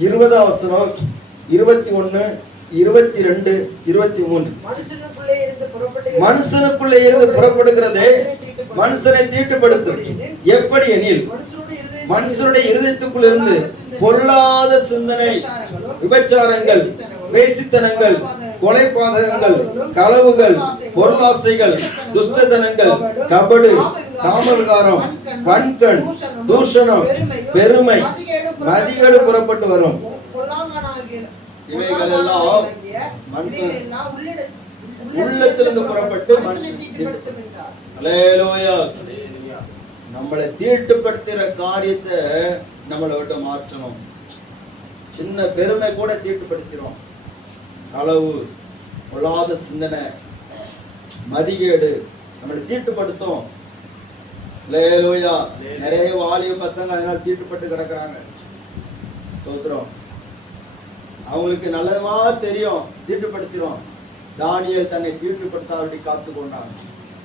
20வது வசனம், 21, 22, 23. மனுஷனுக்குள்ளே இருந்து புறப்படுகிறது மனுஷனை தீட்டுப்படுத்தும். எப்படி எனில் மனுஷனுடைய இருதயத்துக்குள் இருந்து பொல்லாத சிந்தனை, விபச்சாரங்கள், வேசித்தனங்கள், கொலைபாதகங்கள், களவுகள், பொருளாசைகள், துஷ்டத்தனங்கள், கபடு, காமவிகாரம், வன்கண், தூஷணம், பெருமை, மதிகேடு புறப்பட்டு வரும். இவைகள் எல்லாம் மனுஷன் உள்ளத்திலிருந்து புறப்பட்டு அல்லேலூயா. நம்மளை தீட்டுப்படுத்துகிற காரியத்தை நம்மளை விட்டு மாற்றணும். சின்ன பெருமை கூட தீட்டுப்படுத்திடும். களவு, பொல்லாத சிந்தனை, மதிகேடு நம்மளை தீட்டுப்படுத்தும். அல்லேலூயா. நிறைய வாலிப பசங்க அதனால தீட்டுப்பட்டு கிடக்குறாங்க. ஸ்தோத்திரம். அவங்களுக்கு நல்லதமா தெரியும், தீட்டுப்படுத்திடும். தானியேல் தன்னை தீட்டுப்படுத்தாதபடி காத்து கொண்டான்.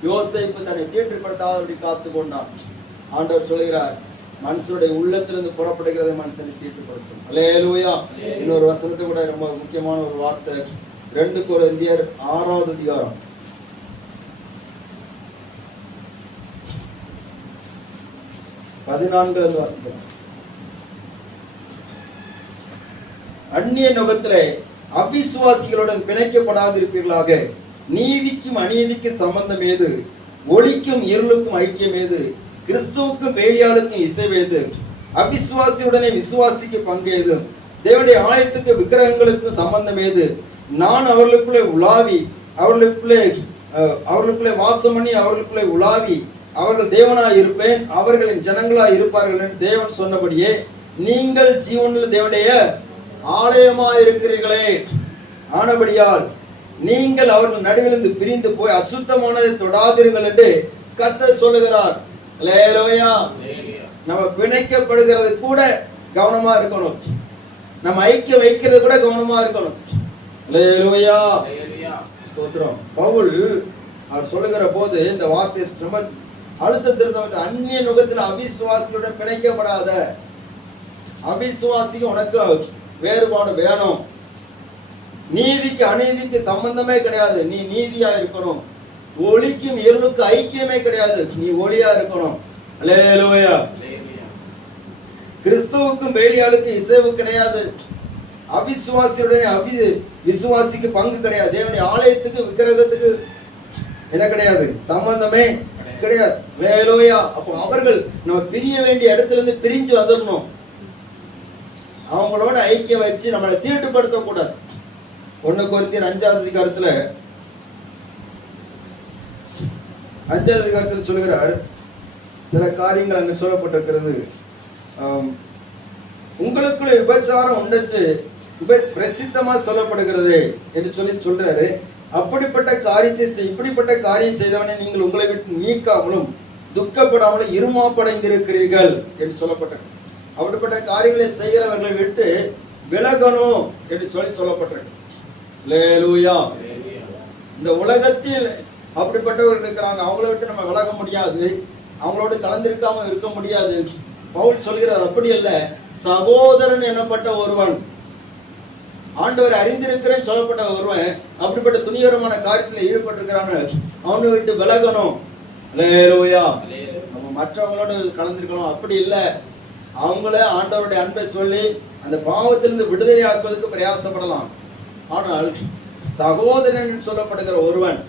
யோசேப்பு தன்னை தீட்டுப்படுத்தாதபடி காத்து கொண்டான். ஆண்டவர் சொல்கிறார், மனுஷனுடைய உள்ளத்திலிருந்து புறப்படுகிறது மனுஷனை தீட்டுப்படுத்தும். அல்லேலூயா. இன்னொரு வசனத்தை கூட ரொம்ப முக்கியமான ஒரு வார்த்தை, 2 கொரிந்தியர் 6வது அதிகாரம் 14வது வாசிக்கிறோம். அந்நிய நுகத்திலே அவிசுவாசிகளுடன் பிணைக்கப்படாதிருப்பீர்களாக. நீதிக்கும் அநீதிக்கும் சம்பந்தம் ஏது? ஒளிக்கும் இருளுக்கும் ஐக்கியம் ஏது? கிறிஸ்துவுக்கும் வேலியாளுக்கும் இசைவேது? அவிசுவாசியுடனே விசுவாசிக்கு பங்கேது? தேவனுடைய ஆலயத்துக்கு விக்கிரகங்களுக்கும் சம்பந்தம் ஏது? நான் அவர்களுக்குள்ளே உலாவி அவர்களுக்குள்ளே வாசம் பண்ணி அவர்களுக்குள்ளே உலாவி அவர்கள் தேவனாய் இருப்பேன், அவர்களின் ஜனங்களாய் இருப்பார்கள் என்று தேவன் சொன்னபடியே நீங்கள் ஜீவனுள்ள தேவனுடைய ஆலயமாயிருக்கிறீர்களே. ஆனபடியால் நீங்கள் அவர்கள் நடுவிலிருந்து பிரிந்து போய் அசுத்தமானதை தொடாதீர்கள் என்று கர்த்தர் சொல்லுகிறார். அல்லேலூயா. நம்ம பிணைக்கப்படுகிறது கூட கவனமா இருக்கணும். நம்ம ஐக்கியம் வைக்கிறது கூட கவனமா இருக்கணும். அல்லேலூயா. ஸ்தோத்திரம். பவுல் அவர் சொல்லுகிற போது இந்த வார்த்தை ரொம்ப அழுத்தத்திற்கு, அந்நிய நுகத்தில் அவிசுவாசியுடன் பிணைக்கப்படாத. அவிசுவாசிக்கு உனக்கு வேறுபாடு வேணும். நீதிக்கு அநீதிக்கு சம்பந்தமே கிடையாது, நீ நீதியா இருக்கணும். ஒளிக்கும் இருளுக்கு ஐக்கியமே கிடையாது, நீ ஒளியா இருக்கணும். அல்லேலூயா. கிறிஸ்துவுக்கும் வேலியாளுக்கு இசைவு கிடையாது. அவிசுவாசியுடனே விசுவாசிக்கு பங்கு கிடையாது. தேவனுடைய ஆலயத்துக்கு விக்கிரகத்துக்கு என்ன கிடையாது, சம்பந்தமே கிடையாது. அல்லேலூயா. அப்போ அவர்கள் நம்ம பிரிய வேண்டிய இடத்துல இருந்து பிரிஞ்சு வந்துடணும். அவங்களோட ஐக்கியம் வச்சு நம்மளை தீட்டுப்படுத்த கூடாது. 1 கொரிந்தியர் 5வது அதிகாரத்துல 5வது அதிகாரத்தில் சொல்கிறார், சில காரியங்கள் அங்கு சொல்லப்பட்டிருக்கிறது. உங்களுக்குள்ள விபச்சாரம் உண்டற்று பிரசித்தமா சொல்லப்படுகிறது என்று சொல்றாரு. இப்படிப்பட்ட காரியம் செய்தவனை நீங்கள் உங்களை விட்டு நீக்காமலும் துக்கப்படாமலும் இருமாப்படைந்திருக்கிறீர்கள் என்று சொல்லப்பட்டிருக்கு. அப்படிப்பட்ட காரியங்களை செய்கிறவர்களை விட்டு விலகணும் என்று சொல்லப்பட்டிருக்கு. அல்லேலூயா. இந்த உலகத்தில் அப்படிப்பட்டவர்கள் இருக்கிறாங்க, அவங்கள விட்டு நம்ம விலக முடியாது, அவங்களோடு கலந்திருக்காம இருக்க முடியாது. பவுல் சொல்கிறது அப்படி அல்ல. சகோதரன் எனப்பட்ட ஒருவன், ஆண்டவர் அறிந்திருக்கிறேன்னு சொல்லப்பட்ட ஒருவன் அப்படிப்பட்ட துணிகரமான காரியத்தில் ஈடுபட்டிருக்கிறான்னு அவனை விட்டு விலகணும். அல்லேலூயா. நம்ம மற்றவங்களோடு கலந்திருக்கணும், அப்படி இல்லை. அவங்களே ஆண்டவருடைய அன்பை சொல்லி அந்த பாவத்திலிருந்து விடுதலை ஆக்குவதற்கு பிரயாசப்படலாம். ஆனால் சகோதரன் சொல்லப்படுகிற ஒருவன்,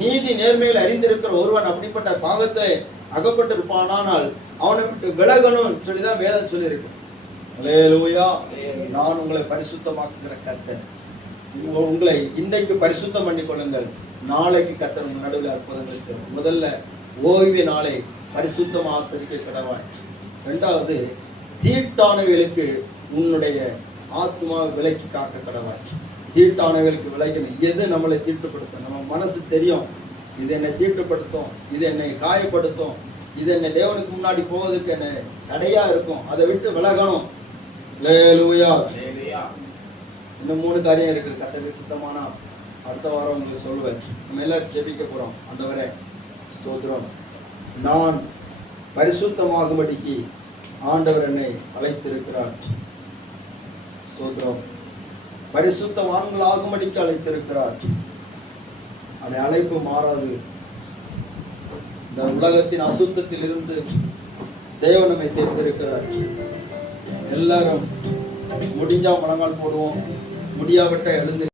நீதி நேர்மையில் அறிந்திருக்கிற ஒருவன் அப்படிப்பட்ட பாவத்தை அகப்பட்டிருப்பானால் அவனை விட்டு விலகணும் சொல்லிதான் வேதம் சொல்லியிருக்கு. அல்லேலூயா. நான் உங்களை பரிசுத்தமாக்குகிற கர்த்தர். உங்களை இன்றைக்கு பரிசுத்தம் பண்ணி கொள்ளுங்கள், நாளைக்கு கர்த்தர் உங்கள் நடுவில் அற்புதங்களை செய்வார். முதல்ல ஓய்வு நாளை பரிசுத்தம் ஆசரிக்க கடவாய். இரண்டாவது, தீட்டானவர்களுக்கு உன்னுடைய ஆத்மாவை விலக்கி காக்க கடவாய். தீட்டானவர்களுக்கு விலக்கணும். எது நம்மளை தீட்டுப்படுத்தும்? நம்ம மனசு தெரியும், இது என்னை தீட்டுப்படுத்தும், இது என்னை காயப்படுத்தும், இது என்னை தேவனுக்கு முன்னாடி போவதுக்கு என்ன தடையா இருக்கும், அதை விட்டு விலகணும். அல்லேலூயா. இன்னும் 3 காரியம் இருக்குது. கர்த்தருக்கு சித்தமானா அடுத்த வாரம் உங்களுக்கு சொல்லுவேன். நம்ம எல்லாரும் ஜெபிக்க போறோம். ஆண்டவரே ஸ்தோத்திரம், நான் பரிசுத்தமாகும்படிக்கு ஆண்டவர் என்னை அழைத்திருக்கிறார். ஸ்தோத்திரம், பரிசுத்தவான்களாகும்படிக்கு அழைத்திருக்கிறார். அந்த அழைப்பு மாறாது. இந்த உலகத்தின் அசுத்தத்தில் இருந்து தேவன் நம்மை தேர்ந்தெடுக்கிறார். எல்லாரும் முடிஞ்சா முழங்கால் போடுவோம், முடியாவிட்ட எழுந்து